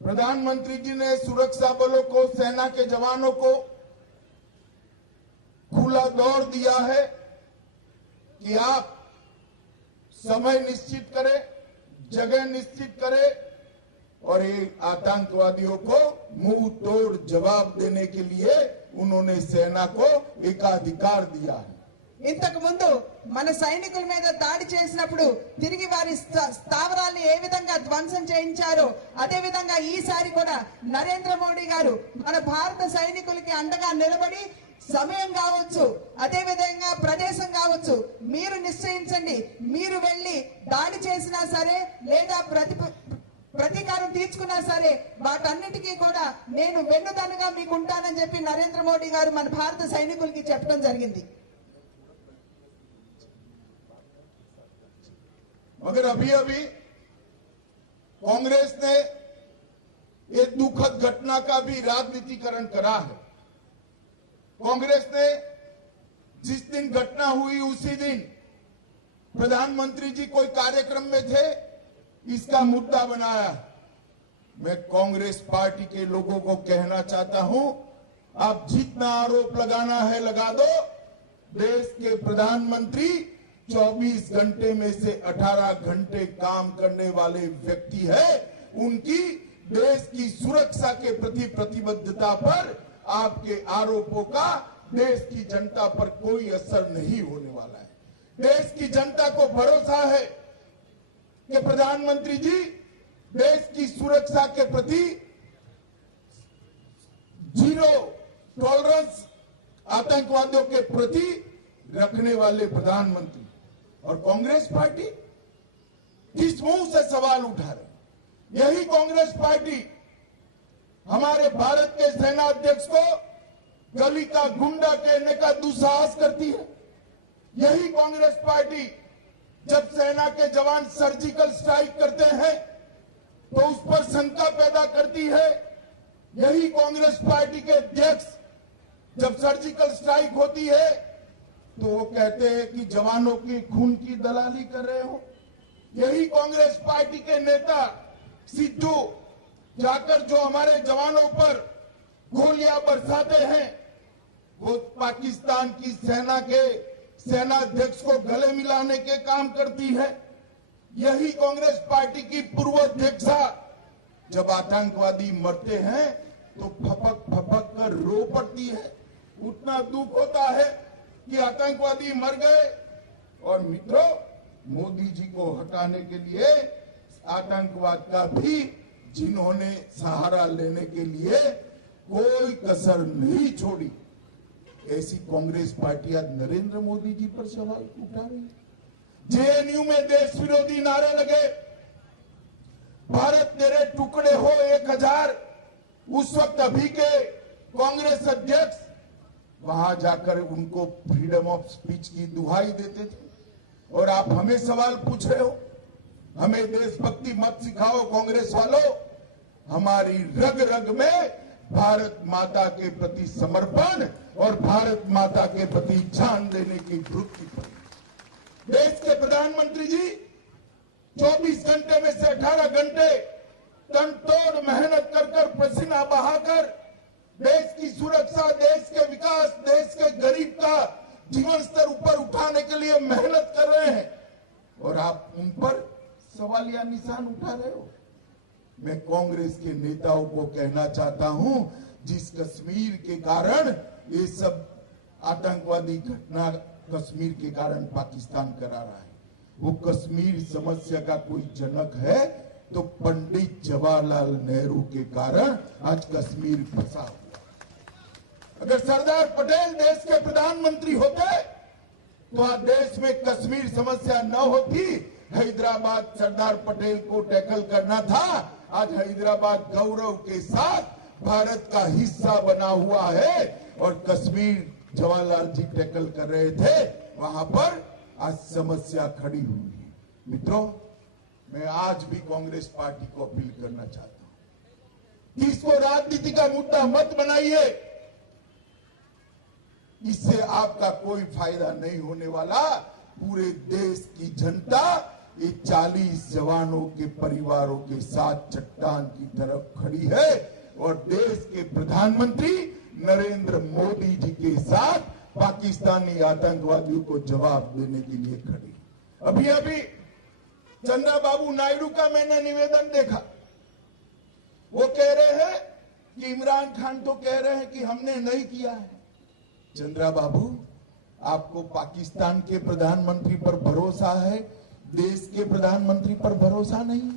प्रधानमंत्री जी ने सुरक्षा बलों को, सेना के जवानों को खुला दौर दिया है कि आप समय निश्चित करें, जगह निश्चित करें और ये आतंकवादियों को मुंह तोड़ जवाब देने के लिए उन्होंने सेना को एकाधिकार दिया है. ఇంతకు ముందు మన సైనికుల మీద దాడి చేసినప్పుడు తిరిగి వారి స్థావరాల్ని ఏ విధంగా ధ్వంసం చేయించారో అదే విధంగా ఈసారి కూడా నరేంద్ర మోడీ గారు మన భారత సైనికులకి అండగా నిలబడి సమయం కావచ్చు అదే విధంగా ప్రదేశం కావచ్చు మీరు నిశ్చయించండి. మీరు వెళ్లి దాడి చేసినా సరే లేదా ప్రతీకారం తీర్చుకున్నా సరే వాటన్నిటికీ కూడా నేను వెన్నుదన్నుగా మీకు ఉంటానని చెప్పి నరేంద్ర మోడీ గారు మన భారత సైనికులకి చెప్పడం జరిగింది. मगर अभी कांग्रेस ने एक दुखद घटना का भी राजनीतिकरण करा है. कांग्रेस ने जिस दिन घटना हुई उसी दिन प्रधानमंत्री जी कोई कार्यक्रम में थे, इसका मुद्दा बनाया. मैं कांग्रेस पार्टी के लोगों को कहना चाहता हूं, आप जितना आरोप लगाना है लगा दो. देश के प्रधानमंत्री 24 घंटे में से 18 घंटे काम करने वाले व्यक्ति है. उनकी देश की सुरक्षा के प्रति प्रतिबद्धता पर आपके आरोपों का देश की जनता पर कोई असर नहीं होने वाला है. देश की जनता को भरोसा है कि प्रधानमंत्री जी देश की सुरक्षा के प्रति जीरो टॉलरेंस आतंकवादियों के प्रति रखने वाले प्रधानमंत्री. और कांग्रेस पार्टी किस मुंह से सवाल उठा रहे? यही कांग्रेस पार्टी हमारे भारत के सेना अध्यक्ष को गली का गुंडा कहने का दुस्साहस करती है. यही कांग्रेस पार्टी जब सेना के जवान सर्जिकल स्ट्राइक करते हैं तो उस पर शंका पैदा करती है. यही कांग्रेस पार्टी के अध्यक्ष जब सर्जिकल स्ट्राइक होती है तो वो कहते हैं कि जवानों की खून की दलाली कर रहे हो. यही कांग्रेस पार्टी के नेता सिद्धू जाकर जो हमारे जवानों पर गोलियां बरसाते हैं, वो पाकिस्तान की सेना के सेनाध्यक्ष को गले मिलाने के काम करती है. यही कांग्रेस पार्टी की पूर्व अध्यक्षा जब आतंकवादी मरते हैं तो फपक फपक कर रो पड़ती है. उतना दुख होता है कि आतंकवादी मर गए. और मित्रों, मोदी जी को हटाने के लिए आतंकवाद का भी जिन्होंने सहारा लेने के लिए कोई कसर नहीं छोड़ी. ऐसी कांग्रेस पार्टी आज नरेंद्र मोदी जी पर सवाल उठा रही है। जेएनयू में देश विरोधी नारे लगे, भारत तेरे टुकड़े हो 1000। उस वक्त अभी के कांग्रेस अध्यक्ष वहां जाकर उनको फ्रीडम ऑफ स्पीच की दुहाई देते थे, और आप हमें सवाल पूछ रहे हो। हमें देशभक्ति मत सिखाओ कांग्रेस वालों। हमारी रग रग में भारत माता के प्रति समर्पण और भारत माता के प्रति जान देने की वृत्ति पड़ी। देश के प्रधानमंत्री जी 24 घंटे में से 18 घंटे तनतोड़ मेहनत कर कर पसीना बहाकर देश की सुरक्षा, देश के विकास, देश के गरीब का जीवन स्तर ऊपर उठाने के लिए मेहनत कर रहे हैं, और आप उन पर सवालिया निशान उठा रहे हो। मैं कांग्रेस के नेताओं को कहना चाहता हूं, जिस कश्मीर के कारण ये सब आतंकवादी घटना कश्मीर के कारण पाकिस्तान करा रहा है, वो कश्मीर समस्या का कोई जनक है तो पंडित जवाहरलाल नेहरू के कारण आज कश्मीर फंसा हुआ। अगर सरदार पटेल देश के प्रधानमंत्री होते तो आज देश में कश्मीर समस्या न होती। हैदराबाद सरदार पटेल को टैकल करना था, आज हैदराबाद गौरव के साथ भारत का हिस्सा बना हुआ है, और कश्मीर जवाहरलाल जी टैकल कर रहे थे, वहां पर आज समस्या खड़ी हुई है। मित्रों, मैं आज भी कांग्रेस पार्टी को अपील करना चाहता हूं कि इसको राजनीति का मुद्दा मत बनाइए। इससे आपका कोई फायदा नहीं होने वाला। पूरे देश की जनता ये 40 जवानों के परिवारों के साथ चट्टान की तरफ खड़ी है, और देश के प्रधानमंत्री नरेंद्र मोदी जी के साथ पाकिस्तानी आतंकवादियों को जवाब देने के लिए खड़ी। अभी अभी चंद्रबाबू नायडू का मैंने निवेदन देखा। वो कह रहे हैं कि इमरान खान तो कह रहे हैं कि हमने नहीं किया है। चंद्रबाबू, आपको पाकिस्तान के प्रधानमंत्री पर भरोसा है, देश के प्रधानमंत्री पर भरोसा नहीं।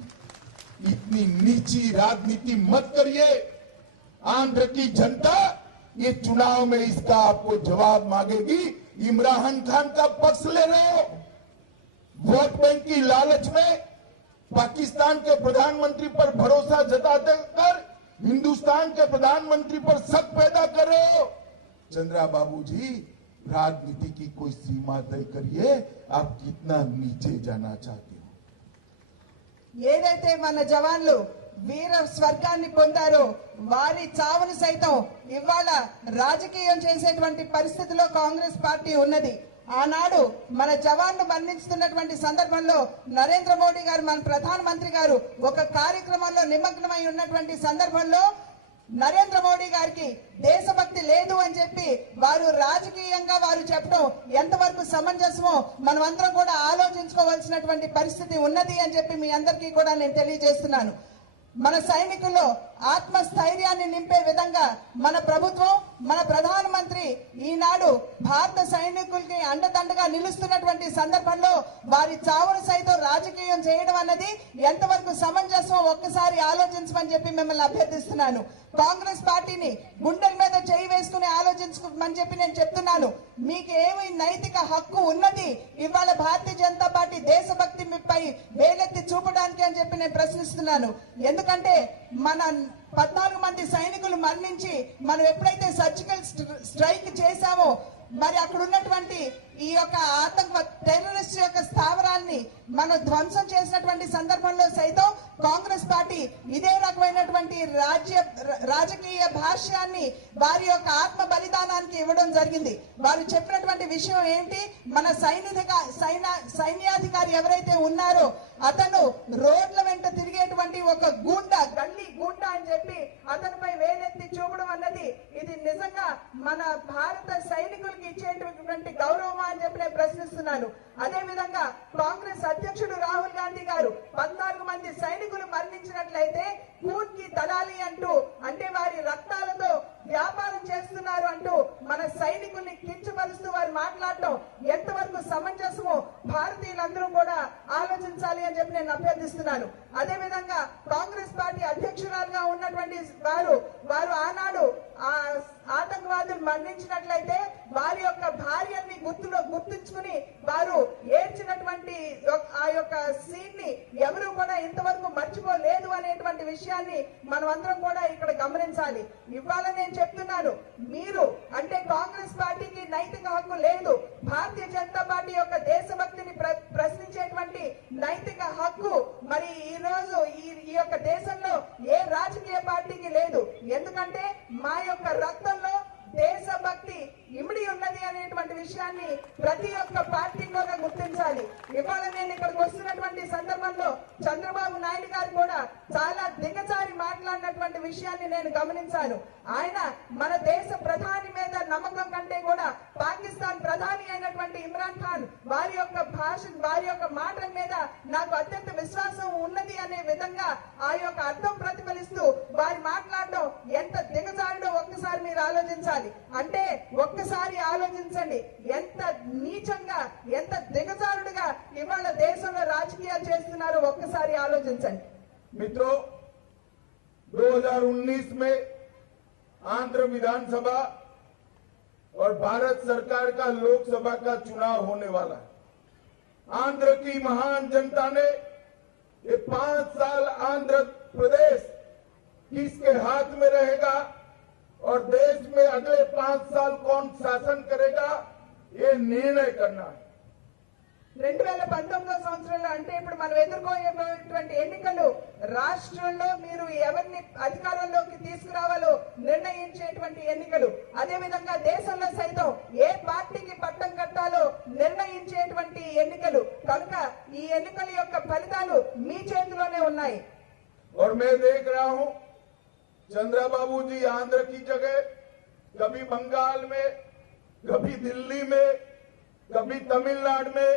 इतनी नीची राजनीति मत करिए। आंध्र की जनता ये चुनाव में इसका आपको जवाब मांगेगी। इमरान खान का पक्ष ले रहे हो, वोट बैंक की लालच में पाकिस्तान के प्रधानमंत्री पर भरोसा जताते कर हिंदुस्तान के प्रधानमंत्री पर शक पैदा कर रहे हो। चंद्रबाबू जी, राजनीति की कोई सीमा तय करिए, आप कितना नीचे जाना चाहते हो। ఏదైతే మన జవాన్లు వీర స్వర్గాన్ని పొందారో వారి చావును సైతం ఇవాళ రాజకీయం చేసేటువంటి పరిస్థితిలో కాంగ్రెస్ పార్టీ ఉన్నది. ఆనాడు మన జవాన్లు మరణిస్తున్నటువంటి సందర్భంలో నరేంద్ర మోడీ గారు, మన ప్రధానమంత్రి గారు ఒక కార్యక్రమంలో నిమగ్నమై ఉన్నటువంటి సందర్భంలో నరేంద్ర మోడీ గారికి దేశభక్తి లేదు అని చెప్పి వారు రాజకీయంగా వారు చెప్పడం ఎంతవరకు సమంజసమో మనం అందరం కూడా ఆలోచించుకోవాల్సినటువంటి పరిస్థితి ఉన్నది అని చెప్పి మీ అందరికీ కూడా నేను తెలియజేస్తున్నాను. మన సైనికుల్లో ఆత్మస్థైర్యాన్ని నింపే విధంగా మన ప్రభుత్వం, మన ప్రధానమంత్రి ఈనాడు భారత సైనికులకి అండదండగా నిలుస్తున్నటువంటి సందర్భంలో వారి చావును సైతం రాజకీయం చేయడం అన్నది ఎంతవరకు సమంజసం ఒక్కసారి ఆలోచించమని చెప్పి మిమ్మల్ని అభ్యర్థిస్తున్నాను. కాంగ్రెస్ పార్టీని గుండెల మీద చేయి వేసుకుని ఆలోచించుకోమని చెప్పి నేను చెప్తున్నాను. మీకు ఏమి నైతిక హక్కు ఉన్నది ఇవాళ భారతీయ జనతా పార్టీ దేశభక్తిపై వేలెత్తి చూపడానికి అని చెప్పి నేను ప్రశ్నిస్తున్నాను. ఎందుకంటే మన 14 మంది సైనికులు మరణించి మనం ఎప్పుడైతే సర్జికల్ స్ట్రైక్ చేశామో మరి అక్కడ ఉన్నటువంటి ఈ యొక్క ఆతంక టెర్రరిస్ట్ యొక్క స్థావరాన్ని మనం ధ్వంసం చేసినటువంటి సందర్భంలో సైతం కాంగ్రెస్ పార్టీ ఇదే రకమైనటువంటి రాజకీయ భాష్యాన్ని వారి యొక్క ఆత్మ బలిదానానికి ఇవ్వడం జరిగింది. వారు చెప్పినటువంటి విషయం ఏంటి, మన సైన్యాధికారి ఎవరైతే ఉన్నారో అతను రోడ్ల వెంట తిరిగేటువంటి ఒక గూండా, గల్లీ గూండా అని చెప్పి అతనిపై వేలెత్తి చూపడం అన్నది ఇది నిజంగా మన భారత సైనికులకి ఇచ్చేటువంటి గౌరవం అని చెప్పి నేను ప్రశ్నిస్తున్నాను. అదే విధంగా కాంగ్రెస్ అధ్యక్షుడు రాహుల్ గాంధీ గారు 14 మంది సైనికులు మరణించినట్లయితే పూర్తి దళాలి అంటూ, అంటే వారి రక్తాలతో వ్యాపారం చేస్తున్నారు అంటూ మన సైనికుల్ని కించపరుస్తూ వారు మాట్లాడటం ఎంతవరకు సమంజసమో భారతీయులందరూ కూడా ఆలోచించాలి అని చెప్పి నేను అభ్యర్థిస్తున్నాను. అదే విధంగా కాంగ్రెస్ పార్టీ అధ్యక్షురాలుగా ఉన్నటువంటి వారు ఆనాడు ఆతంకవాదులు మరణించినట్లయితే వారి యొక్క భార్యల్ని గుర్తుంచుకుని వారు ఏడ్చినటువంటి ఆ యొక్క సీన్ ని ఎవరు కూడా ఇంతవరకు మర్చిపోలేదు అనేటువంటి విషయాన్ని మనం అందరం కూడా ఇక్కడ గమనించాలి. ఇవాళ నేను చెప్తున్నాను, మీరు అంటే కాంగ్రెస్ పార్టీకి నైతిక హక్కు లేదు, భారతీయ జనతా పార్టీ యొక్క దేశభక్తిని ప్రశ్నించేటువంటి నైతిక హక్కు మరి ఈ రోజు ఈ యొక్క దేశంలో ఏ రాజకీయ పార్టీకి లేదు. ఎందుకంటే మా యొక్క రక్తంలో దేశభక్తి ఇమిడి ఉన్నది అనేటువంటి విషయాన్ని ప్రతి ఒక్క పార్టీ కూడా గుర్తించాలి. ఇవాళ నేను ఇక్కడికి వస్తున్నటువంటి సందర్భంలో చంద్రబాబు నాయుడు గారు కూడా చాలా దిగజారి మాట్లాడినటువంటి విషయాన్ని నేను గమనించాను. ఆయన మన దేశ ప్రధాని మీద నమ్మకం కంటే కూడా పాకిస్తాన్ ప్రధాని అయినటువంటి ఇమ్రాన్ ఖాన్ వారి యొక్క భాష వారి యొక్క మాటల మీద నాకు అత్యంత విశ్వాసం ఉన్నది అనే విధంగా ఆ యొక్క అర్థం ప్రతిఫలిస్తూ వారి మాట్లాడడం ఎంత దిగజారుడో ఒక్కసారి మీరు ఆలోచించాలి. అంటే ఒక్కసారి ఆలోచించండి, ఎంత నీచంగా ఎంత దిగజారుడుగా ఇవాళ దేశంలో రాజకీయాలు చేస్తున్నారో ఒక్కసారి ఆలోచించండి. मित्रों, 2019 में आंध्र विधानसभा और भारत सरकार का लोकसभा का चुनाव होने वाला है। आंध्र की महान जनता ने ये 5 साल आंध्र प्रदेश किसके हाथ में रहेगा और देश में अगले 5 साल कौन शासन करेगा, ये निर्णय करना है। 2019 సంవత్సరంలో అంటే ఇప్పుడు మనం ఎదుర్కోబోయేటువంటి ఎన్నికలు రాష్ట్రంలో మీరు ఎవరిని అధికారంలోకి తీసుకురావాలో నిర్ణయించేటువంటి ఎన్నికలు. అదే విధంగా దేశంలో సైతం ఏ పార్టీకి పట్టం కట్టాలో నిర్ణయించేటువంటి ఎన్నికలు. కనుక ఈ ఎన్నికల యొక్క ఫలితాలు మీ చేతిలోనే ఉన్నాయి. और मैं देख रहा हूं चंद्रबाबू जी आंध्र की जगह कभी बंगाल में, कभी दिल्ली में, कभी तमिलनाडु में,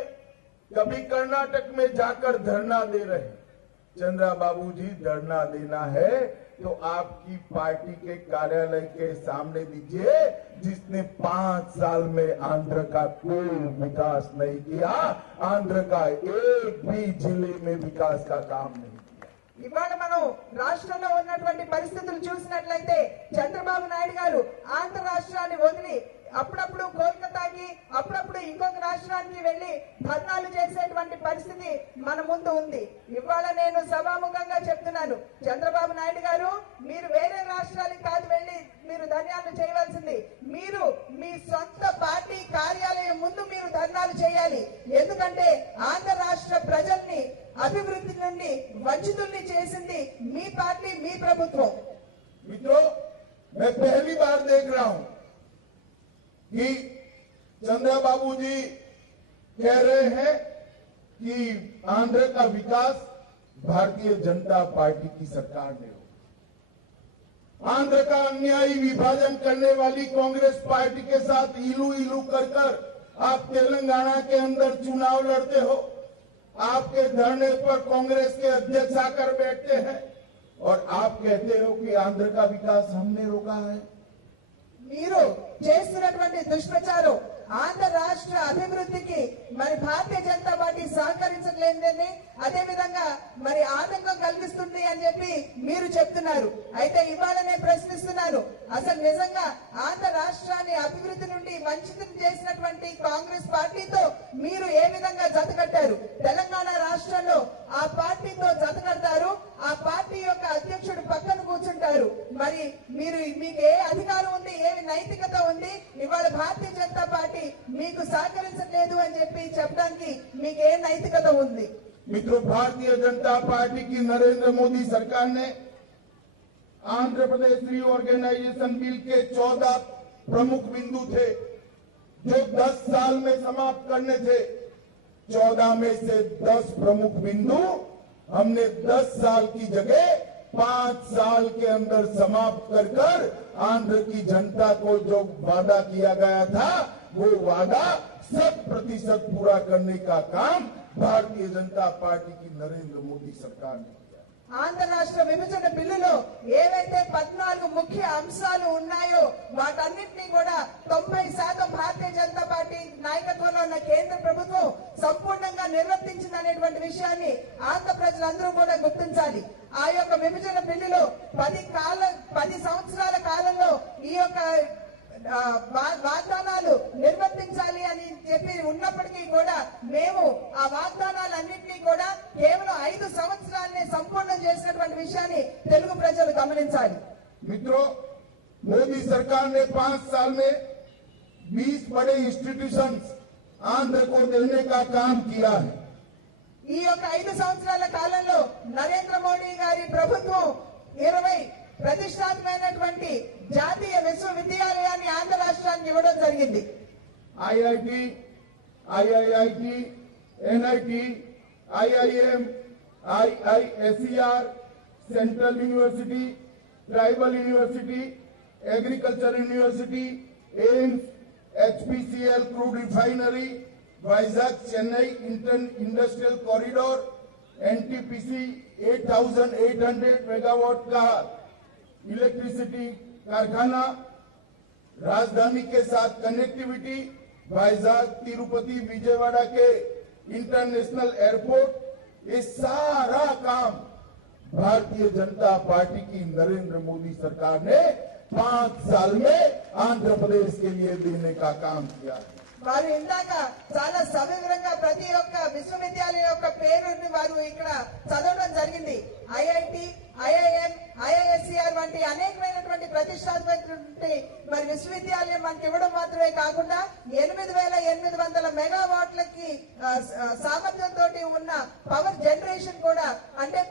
कभी कर्नाटक में जाकर धरना दे रहे हैं। चंद्रबाबू जी, धरना देना है तो आपकी पार्टी के कार्यालय के सामने दीजिए, जिसने 5 साल में आंध्र का कोई विकास नहीं किया, आंध्र का एक भी जिले में विकास का काम नहीं। ఇవాళ మనం రాష్ట్రంలో ఉన్నటువంటి పరిస్థితులు చూసినట్లయితే చంద్రబాబు నాయుడు గారు ఆంధ్ర రాష్ట్రాన్ని వదిలి అప్పుడప్పుడు కోల్కతాకి అప్పుడప్పుడు ఇంకొక రాష్ట్రానికి వెళ్లి ధర్నాలు చేసేటువంటి పరిస్థితి మన ముందు ఉంది. ఇవాళ నేను సభాముఖంగా చెప్తున్నాను, చంద్రబాబు నాయుడు గారు మీరు వేరే రాష్ట్రాలకు కాదు వెళ్లి మీరు ధర్నాలు చేయవలసింది, మీరు మీ సొంత పార్టీ కార్యాలయం ముందు మీరు ధర్నాలు చేయాలి. ఎందుకంటే ఆంధ్ర రాష్ట్ర ప్రజల్ని అభివృద్ధి నుండి వంచితుల్ని చేసింది మీ పార్టీ, మీ ప్రభుత్వం. मित्रों, मैं पहली बार देख रहा हूं कि चंद्रबाबू जी कह रहे हैं कि आंध्र का विकास भारतीय जनता पार्टी की सरकार ने हो। आंध्र का अन्यायी विभाजन करने वाली कांग्रेस पार्टी के साथ इलू इलू कर आप तेलंगाना के अंदर चुनाव लड़ते हो। आपके धरने पर कांग्रेस के अध्यक्ष आकर बैठते हैं और आप कहते हो कि आंध्र का विकास हमने रोका है। మీరు చేస్తున్నటువంటి దుష్ప్రచారం ఆంధ్ర రాష్ట్ర అభివృద్ధికి మరి భారతీయ జనతా పార్టీ సహకరించలేదని, అదే విధంగా మరి ఆటంకం కలిగిస్తుంది అని చెప్పి మీరు చెప్తున్నారు. అయితే ఇవాళ నేను ప్రశ్నిస్తున్నాను, అసలు నిజంగా ఆంధ్ర రాష్ట్రాన్ని అభివృద్ధి నుండి వంచితం చేసినటువంటి కాంగ్రెస్ పార్టీతో మీరు ఏ విధంగా జతకట్టారు? తెలంగాణ రాష్ట్రంలో ఆ పార్టీతో జతకడతారు, ఆ పార్టీ యొక్క అధ్యక్షుడు పక్కన కూర్చుంటారు. మరి మీకు ఏ అధికారం ఉంది, ఏమి నైతికత ఉంది? ఇవాళ భారతీయ జనతా పార్టీ మీకు సహకరించలేదు అని చెప్పి చెప్పడానికి మీకు ఏ నైతికత ఉంది? मित्रों, भारतीय जनता पार्टी की नरेंद्र मोदी सरकार ने आंध्र प्रदेश रीऑर्गेनाइजेशन बिल के 14 प्रमुख बिंदु थे जो 10 साल में समाप्त करने थे। 14 में से 10 प्रमुख बिंदु हमने 10 साल की जगह 5 साल के अंदर समाप्त कर आंध्र की जनता को जो वादा किया गया था वो वादा 100% पूरा करने का काम भारतीय जनता पार्टी की नरेंद्र मोदी सरकार ने किया। ఆంధ్ర రాష్ట్ర విభజన బిల్లులో ఏవైతే 14 ముఖ్య అంశాలు ఉన్నాయో వాటన్నింటినీ కూడా 90% భారతీయ జనతా పార్టీ నాయకత్వంలో ఉన్న కేంద్ర ప్రభుత్వం సంపూర్ణంగా నిర్వర్తించిందనేటువంటి విషయాన్ని ఆంధ్ర ప్రజలందరూ కూడా గుర్తించాలి. ఆ యొక్క విభజన బిల్లులో 10 సంవత్సరాల కాలంలో ఈ యొక్క వాగ్దానాలు కూడా మేము ఆ వాగ్దానాలన్నింటినీ కూడా కేవలం 5 సంవత్సరాలనే సంపూర్ణం చేసినటువంటి విషయాన్ని తెలుగు ప్రజలు గమనించాలి. मित्रों, मोदी सरकार ने 5 साल में 20 बड़े इंस्टीट्यूशंस आंध्र को देने का काम किया है. ఈ యొక్క 5 సంవత్సరాల కాలంలో నరేంద్ర మోడీ గారి ప్రభుత్వం 20 ప్రతిష్టాత్మకమైనటువంటి జాతీయ విశ్వవిద్యాలయాన్ని ఆంధ్ర రాష్ట్రానికి ఇవ్వడం జరిగింది. IIT, IIIT, NIT, IIM, IISER, central university, tribal university, agriculture university, AIIMS, HPCL crude refinery, Vizag Chennai industrial corridor, NTPC 8,800 megawatt का इलेक्ट्रिसिटी कारखाना, राजधानी के साथ कनेक्टिविटी, वाइजाग, तिरुपति, विजयवाड़ा के इंटरनेशनल एयरपोर्ट, ये सारा काम भारतीय जनता पार्टी की नरेंद्र मोदी सरकार ने 5 साल में आंध्र प्रदेश के लिए देने का काम किया है. వారు ఇందాక చాలా సవివరంగా ప్రతి ఒక్క విశ్వవిద్యాలయం యొక్క పేరుని వారు ఇక్కడ చదవడం జరిగింది. ఐఐటి, ఐఐఎం, ఐఐఎస్సిఆర్ వంటి అనేకమైనటువంటి ప్రతిష్టాత్మకమైనటువంటి మరి విశ్వవిద్యాలయం మనకి ఇవ్వడం మాత్రమే కాకుండా 8,800 మెగావాట్లకి సామర్థ్యంతో ఉన్న పవర్ జనరేషన్ కూడా, అంటే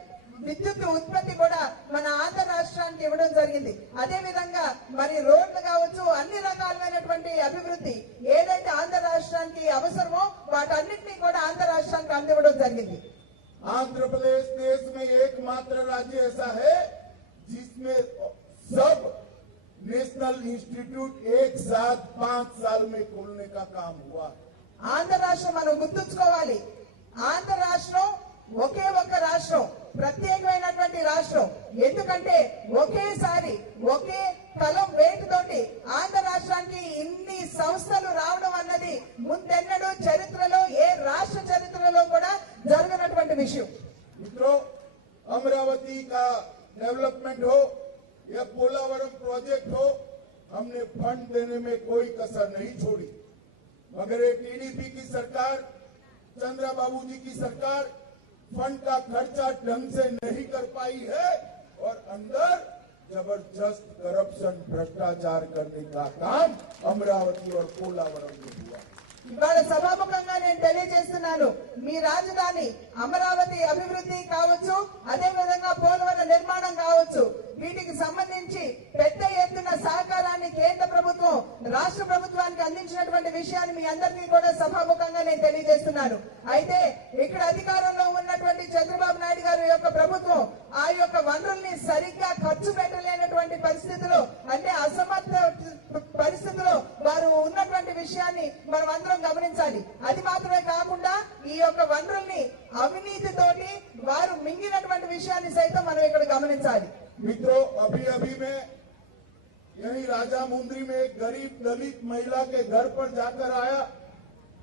విద్యుత్ ఉత్పత్తి కూడా మన ఆంధ్ర రాష్ట్రానికి ఇవ్వడం జరిగింది. అదే విధంగా మరి రోడ్లు కావచ్చు, అన్ని రకాలైనటువంటి అభివృద్ధి ఏదైతే ఆంధ్ర రాష్ట్రానికి అవసరమో వాటన్నిటినీ కూడా ఆంధ్ర రాష్ట్రానికి అందివ్వడం జరిగింది. आंध्र प्रदेश देश में एकमात्र राज्य ऐसा है जिसमें सब नेशनल इंस्टीट्यूट एक साथ 5 साल में खोलने का काम हुआ. ఆంధ్ర రాష్ట్రం మనం గుర్తుంచుకోవాలి. ఆంధ్ర రాష్ట్రం ఒకే ఒక్క రాష్ట్రం, ప్రత్యేకమైనటువంటి రాష్ట్రం. ఎందుకంటే ఒకేసారి ఒకే కలం వేటుతోటి ఆంధ్ర రాష్ట్రానికి ఇన్ని సంస్థలు రావడం అన్నది ముందెన్నడూ చరిత్రలో, ఏ రాష్ట్ర చరిత్రలో కూడా జరగనటువంటి విషయం. मित्रों, अमरावती का डेवलपमेंट हो या पोलावरम प्रोजेक्ट हो, हमने फंड देने में कोई कसर नहीं छोड़ी. मगर ये टीडीपी की सरकार, चंद्रबाबू जी की सरकार फंड का खर्चा ढंग से नहीं कर पाई है और अंदर जबरदस्त करप्शन, भ्रष्टाचार करने का काम अमरावती और पोलावरम में हुआ. ఇవాళ సభాముఖంగా నేను తెలియజేస్తున్నాను, మీ రాజధాని అమరావతి అభివృద్ధి కావచ్చు, అదే విధంగా పోలవరం నిర్మాణం కావచ్చు, వీటికి సంబంధించి పెద్ద ఎత్తున సహకారాన్ని కేంద్ర ప్రభుత్వం రాష్ట్ర ప్రభుత్వానికి అందించినటువంటి విషయాన్ని మీ అందరికీ కూడా సభాముఖంగా నేను తెలియజేస్తున్నాను. అయితే ఇక్కడ అధికారంలో ఉన్నటువంటి చంద్రబాబు నాయుడు గారి యొక్క ప్రభుత్వం ఆ యొక్క వనరుల్ని సరిగ్గా ఖర్చు పెట్టలేనటువంటి పరిస్థితిలో, అంటే అసమర్థ పరిస్థితిలో వారు ఉన్నటువంటి విషయాన్ని మనం అందరం గమనించాలి. అది మాత్రమే కాకుండా ఈ యొక్క వనరుల్ని అవినీతితోటి వారు మింగినటువంటి విషయాన్ని సైతం మనం ఇక్కడ గమనించాలి. मित्रों, अभी में यही राजामुंद्री में एक गरीब दलित महिला के घर पर जाकर आया.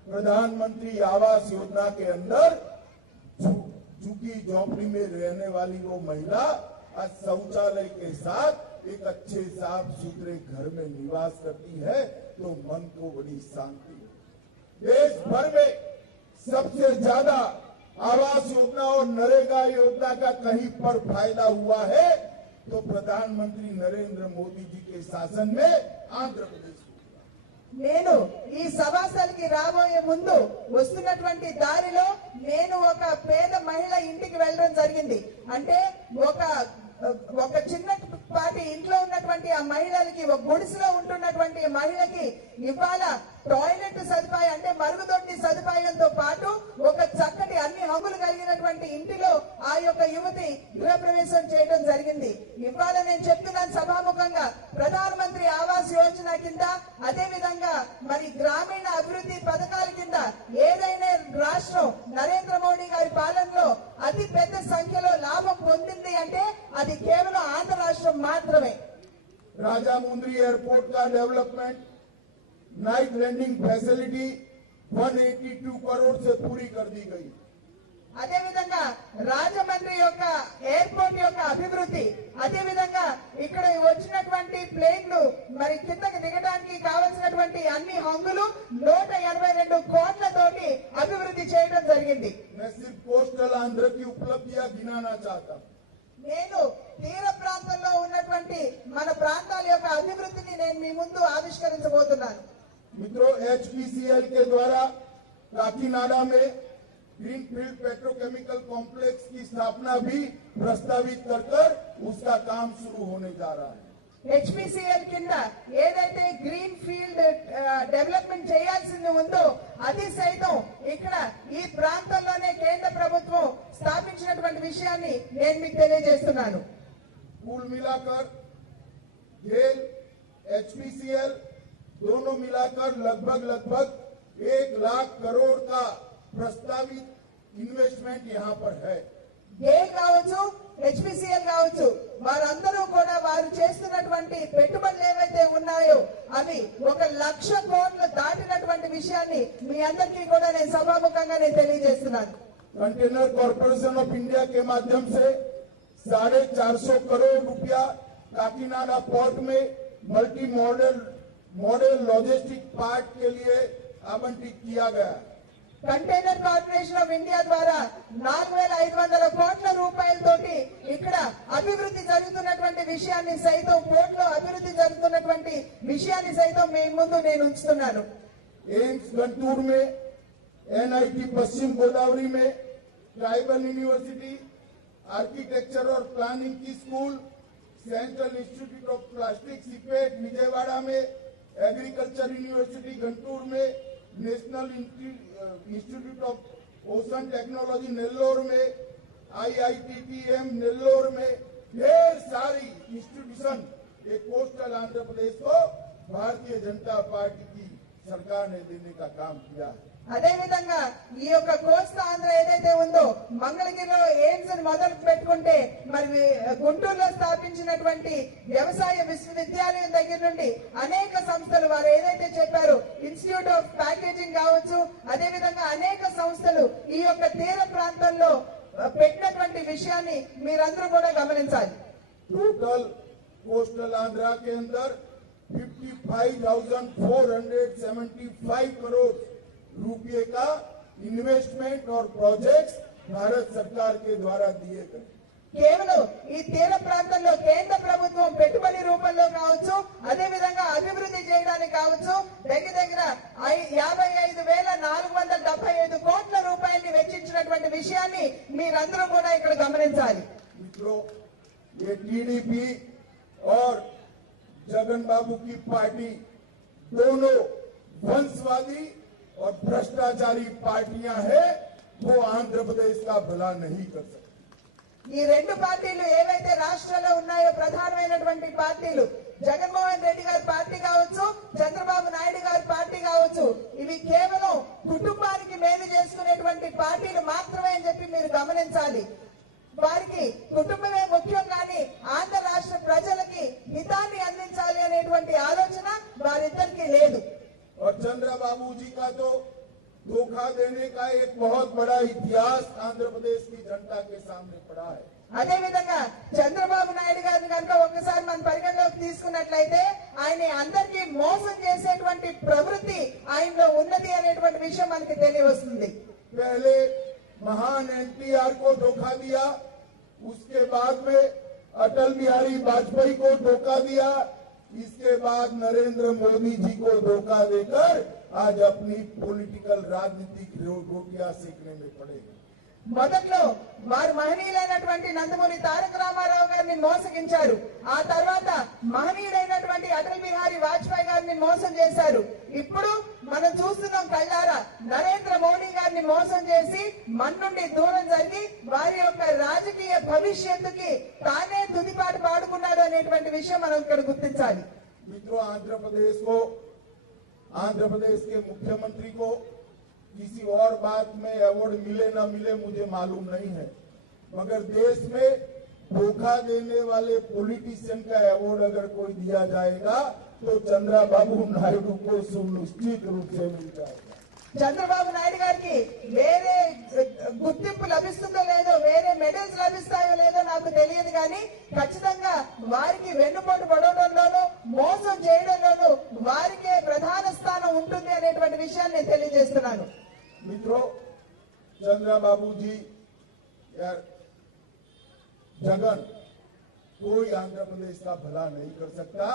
प्रधानमंत्री आवास योजना के अंदर झुग्गी झोपड़ी में रहने वाली वो महिला आज शौचालय के साथ एक अच्छे साफ सुथरे घर में निवास करती है, तो मन को बड़ी शांति. देश भर में सबसे ज्यादा आवास योजना और नरेगा योजना का कहीं पर फायदा हुआ है तो प्रधानमंत्री नरेंद्र मोदी जी के शासन में आंध्र प्रदेश. నేను ఈ సభాస్థలికి రాబోయే ముందు వస్తున్నటువంటి దారిలో నేను ఒక పేద మహిళ ఇంటికి వెళ్ళడం జరిగింది. అంటే ఒక చిన్నపాటి ఇంట్లో ఉన్నటువంటి ఆ మహిళలకి, ఒక గుడిసెలో ఉంటున్నటువంటి మహిళకి ఇవాళ టాయిలెట్ సదుపాయం, అంటే మరుగుదొడ్డి సదుపాయంతో పాటు ఒక చక్కటి అన్ని హంగులు కలిగినటువంటి ఇంటిలో ఆ యొక్క యువతి గృహప్రవేశం చేయడం జరిగింది. ఇవాళ నేను చెప్తున్నాను సభాముఖంగా, ప్రధానమంత్రి ఆవాస్ యోజన కింద, అదే విధంగా మరి గ్రామీణ అభివృద్ధి పథకాల కింద ఏదైనా రాష్ట్రం నరేంద్ర మోడీ గారి పాలనలో అతి పెద్ద సంఖ్యలో లాభం పొందింది అంటే అది కేవలం ఆంధ్ర రాష్ట్రం మాత్రమే. राजामुंद्री एयरपोर्ट का development, night landing facility 182 crore से पूरी कर दी गई. అదే విధంగా రాజమండ్రి యొక్క ఎయిర్పోర్ట్ యొక్క అభివృద్ధి, అదే విధంగా ఇక్కడ వచ్చినటువంటి ప్లేన్లు మరి కిందకి దిగడానికి కావలసినటువంటి అన్ని హంగులు 182 కోట్లతోటి తోటి అభివృద్ధి చేయడం జరిగింది. मैं सिर्फ कोस्टल आंध्र की उपलब्धियां गिनाना चाहता हूं। నేను తీర ప్రాంతంలో ఉన్నటువంటి మన ప్రాంతాల యొక్క అభివృద్ధిని నేను మీ ముందు ఆవిష్కరించబోతున్నాను. मित्रों, HPCL के द्वारा काकीनाडा में ग्रीनफील्ड पेट्रोकेमिकल कॉम्प्लेक्स की स्थापना भी प्रस्तावित कर उसका काम शुरू होने जा रहा है। హెచ్పిసిఎల్ కింద ఏదైతే గ్రీన్ ఫీల్డ్ డెవలప్మెంట్ చేయాల్సింది ఉందో అది సైతం ఇక్కడ ఈ ప్రాంతంలోనే కేంద్ర ప్రభుత్వం స్థాపించినటువంటి విషయాన్ని నేను మీకు తెలియజేస్తున్నాను. कुल मिलाकर गेल HPCL दोनों मिलाकर लगभग 1 लाख करोड़ का प्रस्तावित इन्वेस्टमेंट यहाँ पर है। గేల్ కావచ్చు, హెచ్పిసిఎల్ కావచ్చు, వారందరూ కూడా వారు చేస్తున్నటువంటి పెట్టుబడులు ఏవైతే ఉన్నాయో అవి 1 లక్ష కోట్లు దాటినటువంటి విషయాన్ని మీ అందరికీ కూడా నేను సభాముఖంగా నేను తెలియజేస్తున్నాను. कंटेनर कॉरपोरेशन ऑफ इंडिया के माध्यम से 450 करोड़ रुपया काकीनाडा पोर्ट में मल्टी मॉडल लॉजिस्टिक पार्क के लिए आवंटित किया गया। కంటైనర్ కార్పొరేషన్ ఆఫ్ ఇండియా ద్వారా 4500 కోట్ల రూపాయలతోటి ఇక్కడ అభివృద్ధి జరుగుతున్నటువంటి విషయాన్ని సైతం, పోర్ట్లో అభివృద్ధి జరుగుతున్నటువంటి విషయాన్ని సైతం మీ ముందు నేను ఉంచుతున్నాను. एम्स गंटूर में, NIT पश्चिम गोदावरी में, ट्राइबल यूनिवर्सिटी, आर्किटेक्चर और प्लानिंग की school, central institute of plastic CIPET Vijayawada में, एग्रीकल्चर यूनिवर्सिटी गंटूर में, national institute of ocean technology Nellore में, IITPM नेल्लोर में, ढेर सारी इंस्टीट्यूशन एक कोस्टल आंध्र प्रदेश को भारतीय जनता पार्टी की सरकार ने देने का काम किया है। అదే విధంగా ఈ యొక్క కోస్తా ఆంధ్ర ఏదైతే ఉందో మంగళగిరిలో ఎయిమ్స్ ని మొదలు పెట్టుకుంటే మరి గుంటూరులో స్థాపించినటువంటి వ్యవసాయ విశ్వవిద్యాలయం దగ్గర నుండి అనేక సంస్థలు వారు ఏదైతే చెప్పారో ఇన్స్టిట్యూట్ ఆఫ్ ప్యాకేజింగ్ కావచ్చు, అదే విధంగా అనేక సంస్థలు ఈ యొక్క తీర ప్రాంతంలో పెట్టినటువంటి విషయాన్ని మీరందరూ కూడా గమనించాలి. टोटल कोस्टल आंध्र के अंदर 55,475 करोड़ रुपये का इन्वेस्टमेंट और प्रोजेक्ट्स भारत सरकार के द्वारा दिए गए। కేవలం ఈ తీర ప్రాంతంలో కేంద్ర ప్రభుత్వం పెట్టుబడి రూపంలో కావచ్చు, అదే విధంగా అభివృద్ధి చేయడానికి కావచ్చు దగ్గర 55,475 కోట్ల రూపాయలని వెచ్చించినటువంటి విషయాన్ని మీరందరూ కూడా ఇక్కడ గమనించాలి. मित्रों, ये टीडीपी और जगन बाबू की पार्टी दोनों वंशवादी और भ्रष्टाचारी पार्टियां हैं, वो आंध्र प्रदेश का भला नहीं कर सकते। ఈ రెండు పార్టీలు ఏవైతే రాష్ట్రంలో ఉన్నాయో ప్రధానమైనటువంటి పార్టీలు జగన్మోహన్ రెడ్డి గారి పార్టీ కావచ్చు, చంద్రబాబు నాయుడు గారి పార్టీ కావచ్చు, ఇవి కేవలం కుటుంబానికి మేలు చేసుకునేటువంటి పార్టీలు మాత్రమే అని చెప్పి మీరు గమనించాలి. వారికి కుటుంబమే ముఖ్యం కానీ ఆంధ్ర రాష్ట్ర ప్రజలకి హితాన్ని అందించాలి అనేటువంటి ఆలోచన వారిద్దరికీ లేదు. और चंद्रबाबू जी का तो धोखा देने का एक बहुत बड़ा इतिहास आंध्र प्रदेश की जनता के सामने पड़ा है। అదే విధంగా చంద్రబాబు నాయుడు గారిని కనుక ఒక్కసారి మన పరిగణలోకి తీసుకున్నట్లయితే ఆయన అందరికీ మోసం చేసేటువంటి ప్రవృత్తి ఆయనలో ఉన్నది అనేటువంటి విషయం మనకి తెలియవస్తుంది. पहले महान NTR को धोखा दिया, उसके बाद में अटल बिहारी वाजपेयी को धोखा दिया, इसके बाद नरेंद्र मोदी जी को धोखा देकर आज अपनी पॉलिटिकल राजनीतिक रोटियां सेकने में पड़े। మొదట్లో వారు మహనీయులైనటువంటి నందమూరి తారక రామారావు గారిని మోసగించారు. ఆ తర్వాత మహనీయుడైనటువంటి అటల్ బిహారీ వాజ్పేయి గారిని మోసం చేశారు. ఇప్పుడు మనం చూస్తున్నాం కళ్ళారా నరేంద్ర మోడీ గారిని మోసం చేసి మన నుండి దూరం జరిగి వారి యొక్క రాజకీయ భవిష్యత్తుకి తానే తుదిపాటు పాడుకున్నాడు అనేటువంటి విషయం మనం ఇక్కడ గుర్తించాలి. मित्रों, आंध्र प्रदेश के मुख्यमंत्री को किसी और बात में अवार्ड मिले ना मिले मुझे मालूम नहीं है, मगर देश में धोखा देने वाले पॉलिटिशियन का अवार्ड अगर कोई दिया जाएगा तो चंद्रबाबू नायडू को सुनिश्चित रूप से मिल जाएगा। చంద్రబాబు నాయుడు గారికి వేరే గుర్తింపు లభిస్తుందో లేదో, వేరే మెడల్స్ లభిస్తాయో లేదో నాకు తెలియదు కానీ ఖచ్చితంగా వారికి వెన్నుపోటు పడడంలోనూ మోసం చేయడంలోనూ వారికే ప్రధాన స్థానం ఉంటుంది అనేటువంటి విషయాన్ని నేను తెలియజేస్తున్నాను. मित्रों, चंद्रबाबू जी या जगन कोई आंध्र प्रदेश का भला नहीं कर सकता।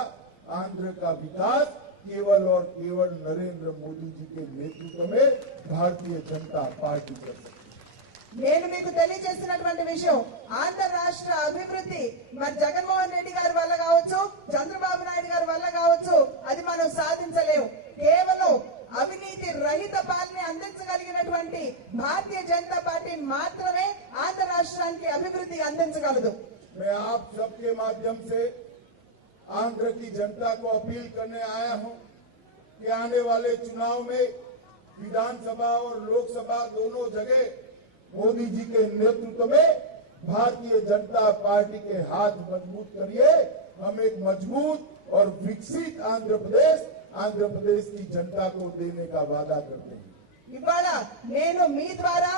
आंध्र का विकास केवल और केवल नरेंद्र मोदी जी के नेतृत्व में भारतीय जनता पार्टी कर सकती है। నేను మీకు తెలియజేస్తున్నటువంటి విషయం ఆంధ్ర రాష్ట్ర అభివృద్ధి మరి జగన్మోహన్ రెడ్డి గారి వల్ల కావచ్చు, చంద్రబాబు నాయుడు గారి వల్ల కావచ్చు, అది మనం సాధించలేము. కేవలం అవినీతి రహిత పాలన అందించగలిగినటువంటి భారతీయ జనతా పార్టీ మాత్రమే ఆంధ్ర రాష్ట్రానికి అభివృద్ధి అందించగలదు. मैं आप सबके माध्यम से आंध्र की जनता को अपील करने आया हूं कि आने वाले चुनाव में विधानसभा और लोकसभा दोनों जगह मोदी जी के नेतृत्व में भारतीय जनता पार्टी के हाथ मजबूत करिए। हम एक मजबूत और विकसित आंध्र प्रदेश की जनता को देने का वादा करते हैं। ఇవాళ నేను మీ ద్వారా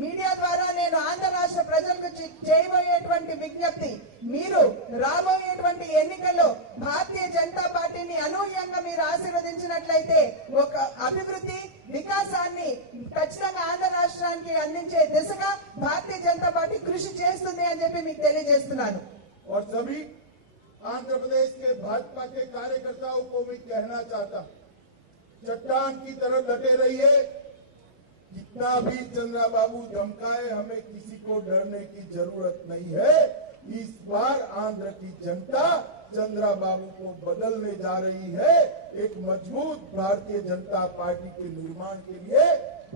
మీడియా ద్వారా నేను ఆంధ్ర రాష్ట్ర ప్రజలకు చేయబోయేటువంటి విజ్ఞప్తి, మీరు రాబోయేటువంటి ఎన్నికల్లో భారతీయ జనతా పార్టీని అనూహ్యంగా మీరు ఆశీర్వదించినట్లయితే ఒక అభివృద్ధి వికాసాన్ని ఖచ్చితంగా ఆంధ్ర రాష్ట్రానికి అందించే దిశగా భారతీయ జనతా పార్టీ కృషి చేస్తుంది అని చెప్పి మీకు తెలియజేస్తున్నాను. और सभी आंध्र प्रदेश के भाजपा के कार्यकर्ताओं को मैं कहना चाहता हूं, चट्टान की तरह डटे रहिए। जितना भी चंद्रबाबू धमकाए, हमें किसी को डरने की जरूरत नहीं है। इस बार आंध्र की जनता चंद्रबाबू को बदलने जा रही है। एक मजबूत भारतीय जनता पार्टी के निर्माण के लिए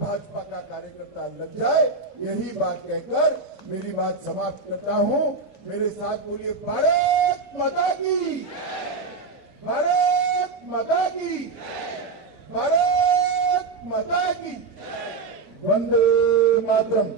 भाजपा का कार्यकर्ता लग जाए, यही बात कहकर मेरी बात समाप्त करता हूं। मेरे साथ बोलिए भारत माता की, भारत माता की, भारत माता की, वंदे मातरम।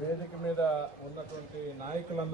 వేదిక మీద ఉన్నటువంటి నాయకులందరూ